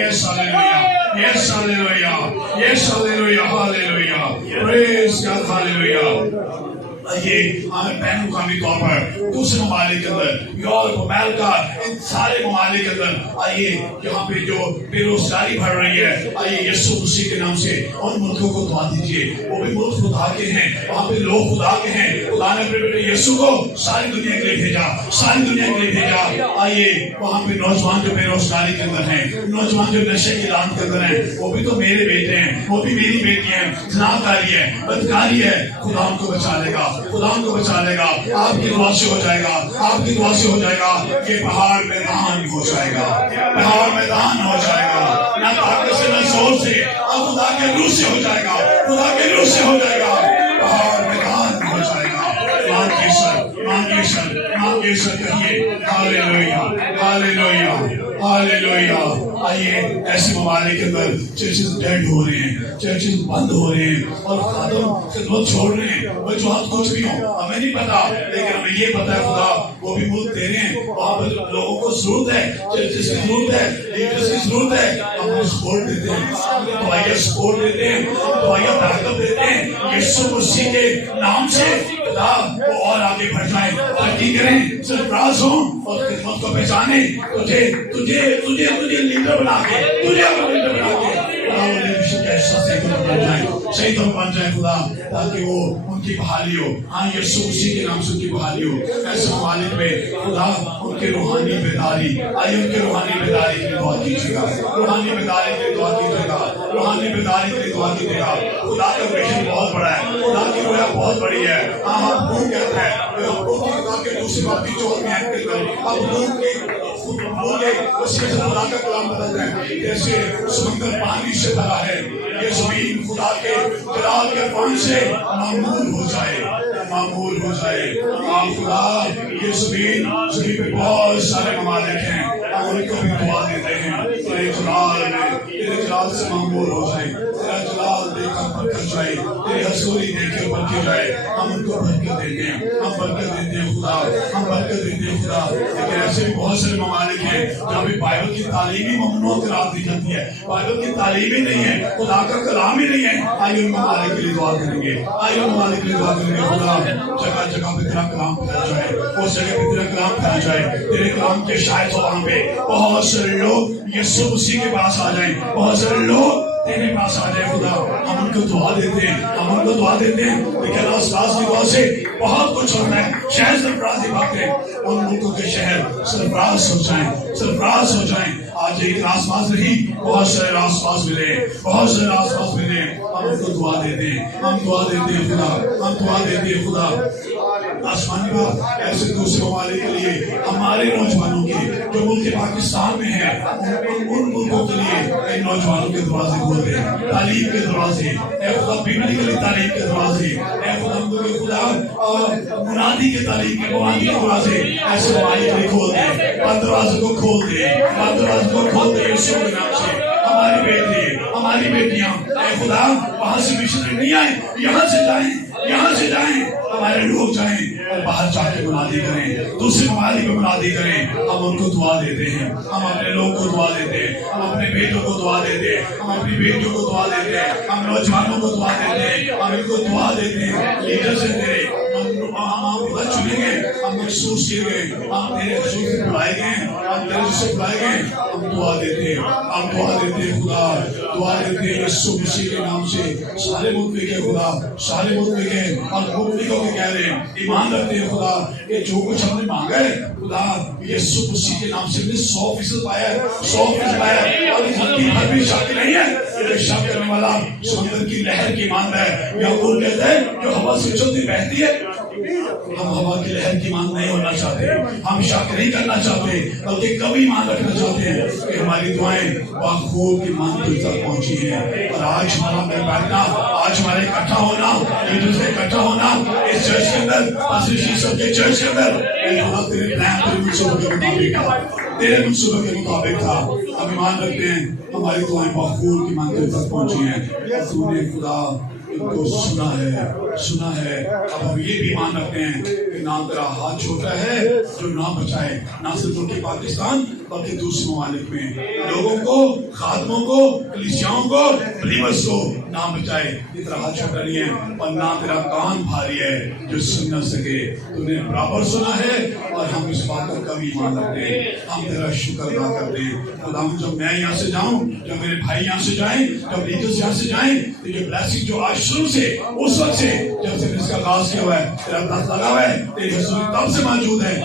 Yes hallelujah, yes hallelujah, yes hallelujah, hallelujah. Praise God, hallelujah. ये बैन मुकामी तौर पर दूसरे ममालिक के अंदर, यूरोप, अमेरिका, इन सारे ममालिक के अंदर आइए यहाँ पे जो बेरोजगारी बढ़ रही है, आइए यीशु मसीह के नाम से उन मुल्कों को दुआ दीजिए। वो भी मुल्क खुदा के हैं, वहाँ पे लोग खुदा के हैं। खुदा ने अपने बेटे यीशु को सारी दुनिया के लिए भेजा, सारी दुनिया के लिए भेजा। आइए वहाँ पे नौजवान जो बेरोजगारी के अंदर हैं, नौजवान जो नशे की लान के अंदर हैं, वो भी तो मेरे बेटे हैं, वो भी मेरी बेटी हैं, जनाकारी है, बदकारी है। खुदा उनको बचा लेगा, खुदा उनको बचा लेगा। आपकी दुआ से हो जाएगा, आपकी दुआ से हो जाएगा। ये पहाड़ मैदान हो जाएगा, पहाड़ मैदान हो जाएगा। ना ताकत से, ना जोर से, अब खुदा के रूह से हो जाएगा, खुदा के रूह से हो जाएगा। पहाड़ मैदान हो जाएगा। मांगे सर कहिए हालेलुया हालेलुया हालेलुया। आइए ऐसे ममालिक के अंदर चर्चेस डेड हो रहे हैं, चर्चेस बंद हो रहे हैं और खादम खिदमत छोड़ रहे हैं। वो जो हाथ कुछ भी हो हमें नहीं पता, लेकिन हमें ये पता है खुदा वो भी मुल्क दे रहे हैं, वहाँ पर लोगों को जरूरत है, चर्चेस की जरूरत है, लीडर्स की जरूरत है। हम उन्हें सपोर्ट देते हैं, तो आइए सपोर्ट देते हैं, तो आइए बैकअप देते हैं यीशु मसीह के नाम से खुदा वो और आगे बढ़ जाए, तरक्की करें, सरफराज हो और खिदमत को पहचाने। तुझे तुझे तुझे तुझे लीडर बना के, तुझे लीडर बना के सही तो बन जाए खुदा, ताकि वो उनकी बहाली हो। हाँ यीशु मसीह के नाम से उनकी बहाली हो। ऐसे मालिक में खुदा उनके रूहानी बेदारी, आइए उनके रूहानी बेदारी के लिए दुआ कीजिएगा, रूहानी बेदारी के लिए दुआ कीजिएगा, रूहानी बेदारी के लिए दुआ कीजिएगा। खुदा का विजन बहुत बड़ा है, खुदा की रोया बहुत बड़ी है। हाँ आप वो कहता है खुदा के दूसरी बात की चौथ में अब लोग खुदा का कलाम बदलता है, जैसे समंदर पानी से भरा है, ये जमीन खुदा के जलाल के पानी से मामूल हो जाए, मामूल हो जाए। आप खुदा ये जमीन पे बहुत सारे ममालिक हैं, हम उनको भी दुआ देते हैं तेरे जलाल में, तेरे जलाल से मामूल हो जाए, तेरा जलाल देखकर बरकत जाए, तेरी हजूरी देखकर बरकत जाए। हम उनको बरकत देते हैं, हम बरकत देते हैं खुदा, हम बरकत देते हैं खुदा। लेकिन ऐसे भी बहुत सारे ममालिक हैं जहाँ भी बाइबल की तालीम ही ममनू करार दी जाती है, बाइबल की तालीम ही नहीं है, खुदा का कलाम ही नहीं है। आइए उन ममालिक के लिए दुआ करेंगे, आइए उन ममालिक के लिए दुआ करेंगे। खुदा जगह जगह पे तेरा कलाम फैल जाए, उस जगह पे तेरा कलाम फैल जाए, तेरे कलाम के शायद वहाँ पे बहुत सारे लोग यीशु मसीह के पास आ जाएं, बहुत सारे लोग तेरे पास आ जाए। खुदा हम उनको दुआ देते हैं, हम उनको दुआ देते हैं, लेकिन आसपास की दुआ से बहुत कुछ होता है। शहर सरफराज की बातें, उन मुल्कों के शहर सरफराज हो जाएं, सरफराज हो जाएं। आज एक आसपास नहीं, बहुत सारे आसपास मिले, बहुत सारे आसपास मिले। हम उनको दुआ देते हैं, हम दुआ देते हैं खुदा, हम दुआ देते हैं खुदा। आसमानी बात ऐसे दूसरे ममालिक के लिए, हमारे नौजवानों के जो मुल्क पाकिस्तान में है, उन मुल्कों के लिए इन नौजवानों के दरवाजे खोलते हैं, तालीम के दरवाजे, बिब्लिकल तालीम के दरवाजे, खुदा मुनादी के तालीम के मुनादी के दरवाजे ऐसे ममालिक के खोलते हैं, दरवाजे को खोलते हैं, दरवाजे को खोलते हैं यीशु के नाम से। हमारी बेटी, हमारी बेटियां खुदा वहां से मिशनरी नहीं आए, यहाँ से जाएं, यहाँ से जाएं, हमारे लोग जाएं और बाहर जाके मुनादी करें, दूसरे ममालिक में मुनादी करें। हम उनको दुआ देते हैं, हम अपने लोग को दुआ देते हैं, हम अपने बेटों को दुआ देते हैं, हम अपनी बेटियों को दुआ देते हैं, हम नौजवानों को दुआ देते हैं, हम इनको दुआ देते हैं। लीडर से तेरे हम चुनेंगे, हम महसूस किए गए, हम तेरे हजूर से बुलाए गए, हम तेरे से बुलाए गए। हम दुआ देते हैं, हम दुआ देते हैं खुदा, दुआ देते हैं यीशु मसीह के नाम से। सारे मुल्क के खुदा, सारे मुल्क के और मुल्कों के कह रहे हैं, ईमान रखते हैं खुदा, ये जो कुछ हमने मांगा है खुदा यीशु मसीह के नाम से 100% पाया है, 100% पाया है। और धरती पर भी शक नहीं है, ये शक करने वाला समुद्र की लहर की मांग है, या वो कहता है जो हवा से चलती बहती है। हम हवा की लहर की मांग नहीं होना चाहते, हम शक नहीं करना चाहते, बल्कि कभी मान रखना चाहते हैं कि हमारी दुआएं बाखूब की मंजिल तक पहुंची हैं। और आज हमारा में बैठना, आज हमारे इकट्ठा होना, एक दूसरे इकट्ठा होना इस चर्च के अंदर, सबके चर्च के अंदर तेरे प्लान, तेरे मंसूबों के मुताबिक था, तेरे मंसूबों के मुताबिक था। हम ईमान रखते हैं हमारी दुआएं बाखूब की मंजिल तक पहुंची हैं। तूने खुदा इनको सुना है, सुना है। अब हम ये भी मान रखते हैं कि ना तेरा हाथ छोटा है जो ना बचाए, ना सिर्फ उनके पाकिस्तान बल्कि दूसरे ममालिक में लोगों को, खादमों को, कलीसियाओं को, बलीवर्स को ना बचाए। तेरा हाथ छोटा नहीं है और ना तेरा कान भारी है जो सुन न सके। तूने बराबर सुना है और हम इस बात का कभी मान रखते हैं। हम तेरा शुक्र अदा करते हैं खुदा। जब मैं यहाँ से जाऊँ, जब मेरे भाई यहाँ से जाएं, जब लीडर्स यहाँ से जाएं, तो ये ब्लेसिंग जो आज शुरू से उस वक्त से जब से इसका आगाज किया हुआ है, तेरा हाथ लगा हुआ है, तेरी हजूरी तब से मौजूद है। हम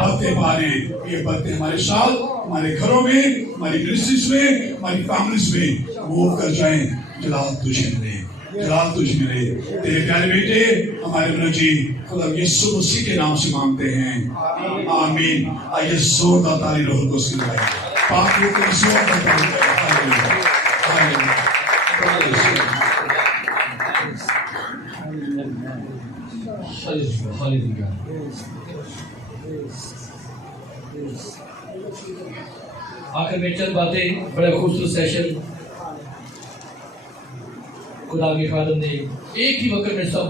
बरकतें पा रहे हैं, ये बरकतें हमारे साथ, हमारे घरों में, हमारी मिनिस्ट्रीज में, हमारी फैमिलीज में मूव कर जाएं। जलाल तुझे मिले, जलाल तुझे मिले। तेरे प्यारे बेटे हमारे प्रभु जी खुदा यीशु मसीह के नाम से मांगते हैं, आमीन। आइए जोरदार ताली रोह को सिखाएं, पाक रूह को जोरदार ताली हालेलुया, हालेलुया। हालेलुया। आखिर में चंद बातें, बड़ा खूबसूरत सेशन खुदा के खादम ने एक ही वक्त में सब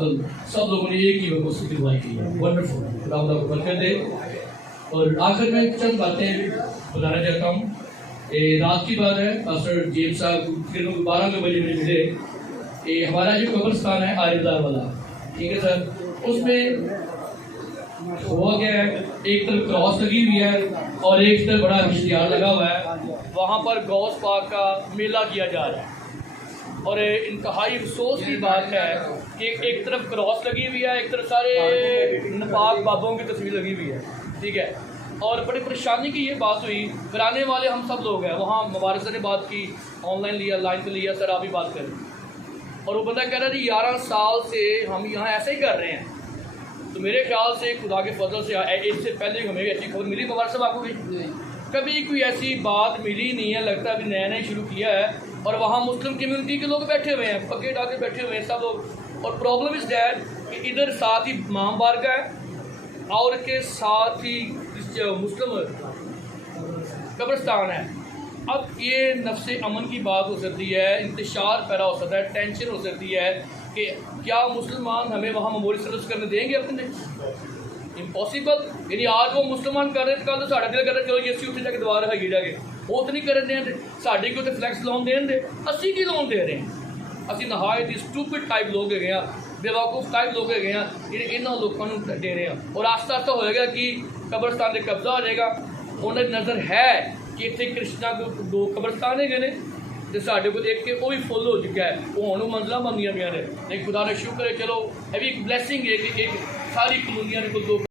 लोगों ने एक ही वक्त उसकी दिलवाई की है। वंडरफुल, खुदा को बरकत दे। और आखिर में चंद बातें बताना चाहता हूँ। रात की बात है, पास्टर जेम्स साहब 12 बजे मिले। हमारा जो कब्रिस्तान है आरिदार वाला, ठीक है सर, उसमें हुआ गया है, एक तरफ क्रॉस लगी हुई है और एक तरफ बड़ा इश्तिहार लगा हुआ है। वहाँ पर गौस पाक का मेला किया जा रहा है और इंतहाई अफसोस की बात है कि एक तरफ क्रॉस लगी हुई है, एक तरफ सारे नपाक बाबों की तस्वीर लगी हुई है, ठीक है। और बड़ी परेशानी की ये बात हुई, कराने वाले हम सब लोग हैं। वहाँ मुबारक सर ने बात की, ऑनलाइन लिया, लाइन पे लिया, सर आप ही बात करें। और वो बंदा कह रहा है 11 साल से हम यहाँ ऐसे ही कर रहे हैं। तो मेरे ख्याल से खुदा के फजल से इससे पहले हमें ऐसी खबर मिली मुबारक साहब आपको भी? कभी कोई ऐसी बात मिली नहीं है, लगता है अभी नया नया शुरू किया है। और वहाँ मुस्लिम कम्युनिटी के लोग बैठे हुए हैं, पक्के डाके बैठे हुए हैं सब लोग। और प्रॉब्लम इस दैट कि इधर साथ ही इमाम बारगाह है और के साथ ही मुस्लिम कब्रिस्तान है। अब ये नफ्स अमन की बात हो सकती है, इंतशार पैदा हो सकता है, टेंशन हो सकती है कि क्या मुसलमान हमें वहाँ मेमोरी सर्विस करने देंगे अपने? इम्पॉसिबल। यानी आज वो मुसलमान कर रहे थे, कल तो साढ़ा दिल कर रहे चलो जी उत्थे जाके दुआ रखाइए जाके, वो तो नहीं कर दें साढ़े को तो फ्लैक्स लोन देन दे, असी की लोन दे रहे हैं। असी नहायत ही स्टूपिड टाइप लोग है, बेवकूफ़ टाइप लोग है ਜਿਹੜੇ ਇਹਨਾਂ ਲੋਕਾਂ ਨੂੰ ਦੇ ਰਹੇ ਆ। ਔਰ ਆਸਤਾ ਆਸਤਾ ਹੋਏਗਾ ਕਿ ਕਬਰਸਤਾਨ ਦੇ ਕਬਜ਼ਾ ਹੋ ਜਾਏਗਾ। ਉਹਨਾਂ ਦੀ ਨਜ਼ਰ ਹੈ ਕਿ ਇੱਥੇ ਕ੍ਰਿਸ਼ਨਾ ਦੋ ਕਬਰਸਤਾਨ ਹੈਗੇ ਨੇ ਤੇ ਸਾਡੇ ਕੋਲ ਇੱਕ ਉਹ ਵੀ ਫੁੱਲ ਹੋ ਚੁੱਕਾ ਹੈ, ਉਹ ਹੁਣ ਮੰਜ਼ਲਾਂ ਬਣਦੀਆਂ ਪਈਆਂ ਨੇ। ਨਹੀਂ ਖੁਦਾ ਦਾ ਸ਼ੁਕਰ ਹੈ, ਚਲੋ ਇਹ ਵੀ ਇੱਕ ਬਲੈਸਿੰਗ ਹੈ ਕਿ ਇੱਕ ਸਾਰੀ ਕਲੋਨੀਆਂ ਦੇ ਕੋਲ 2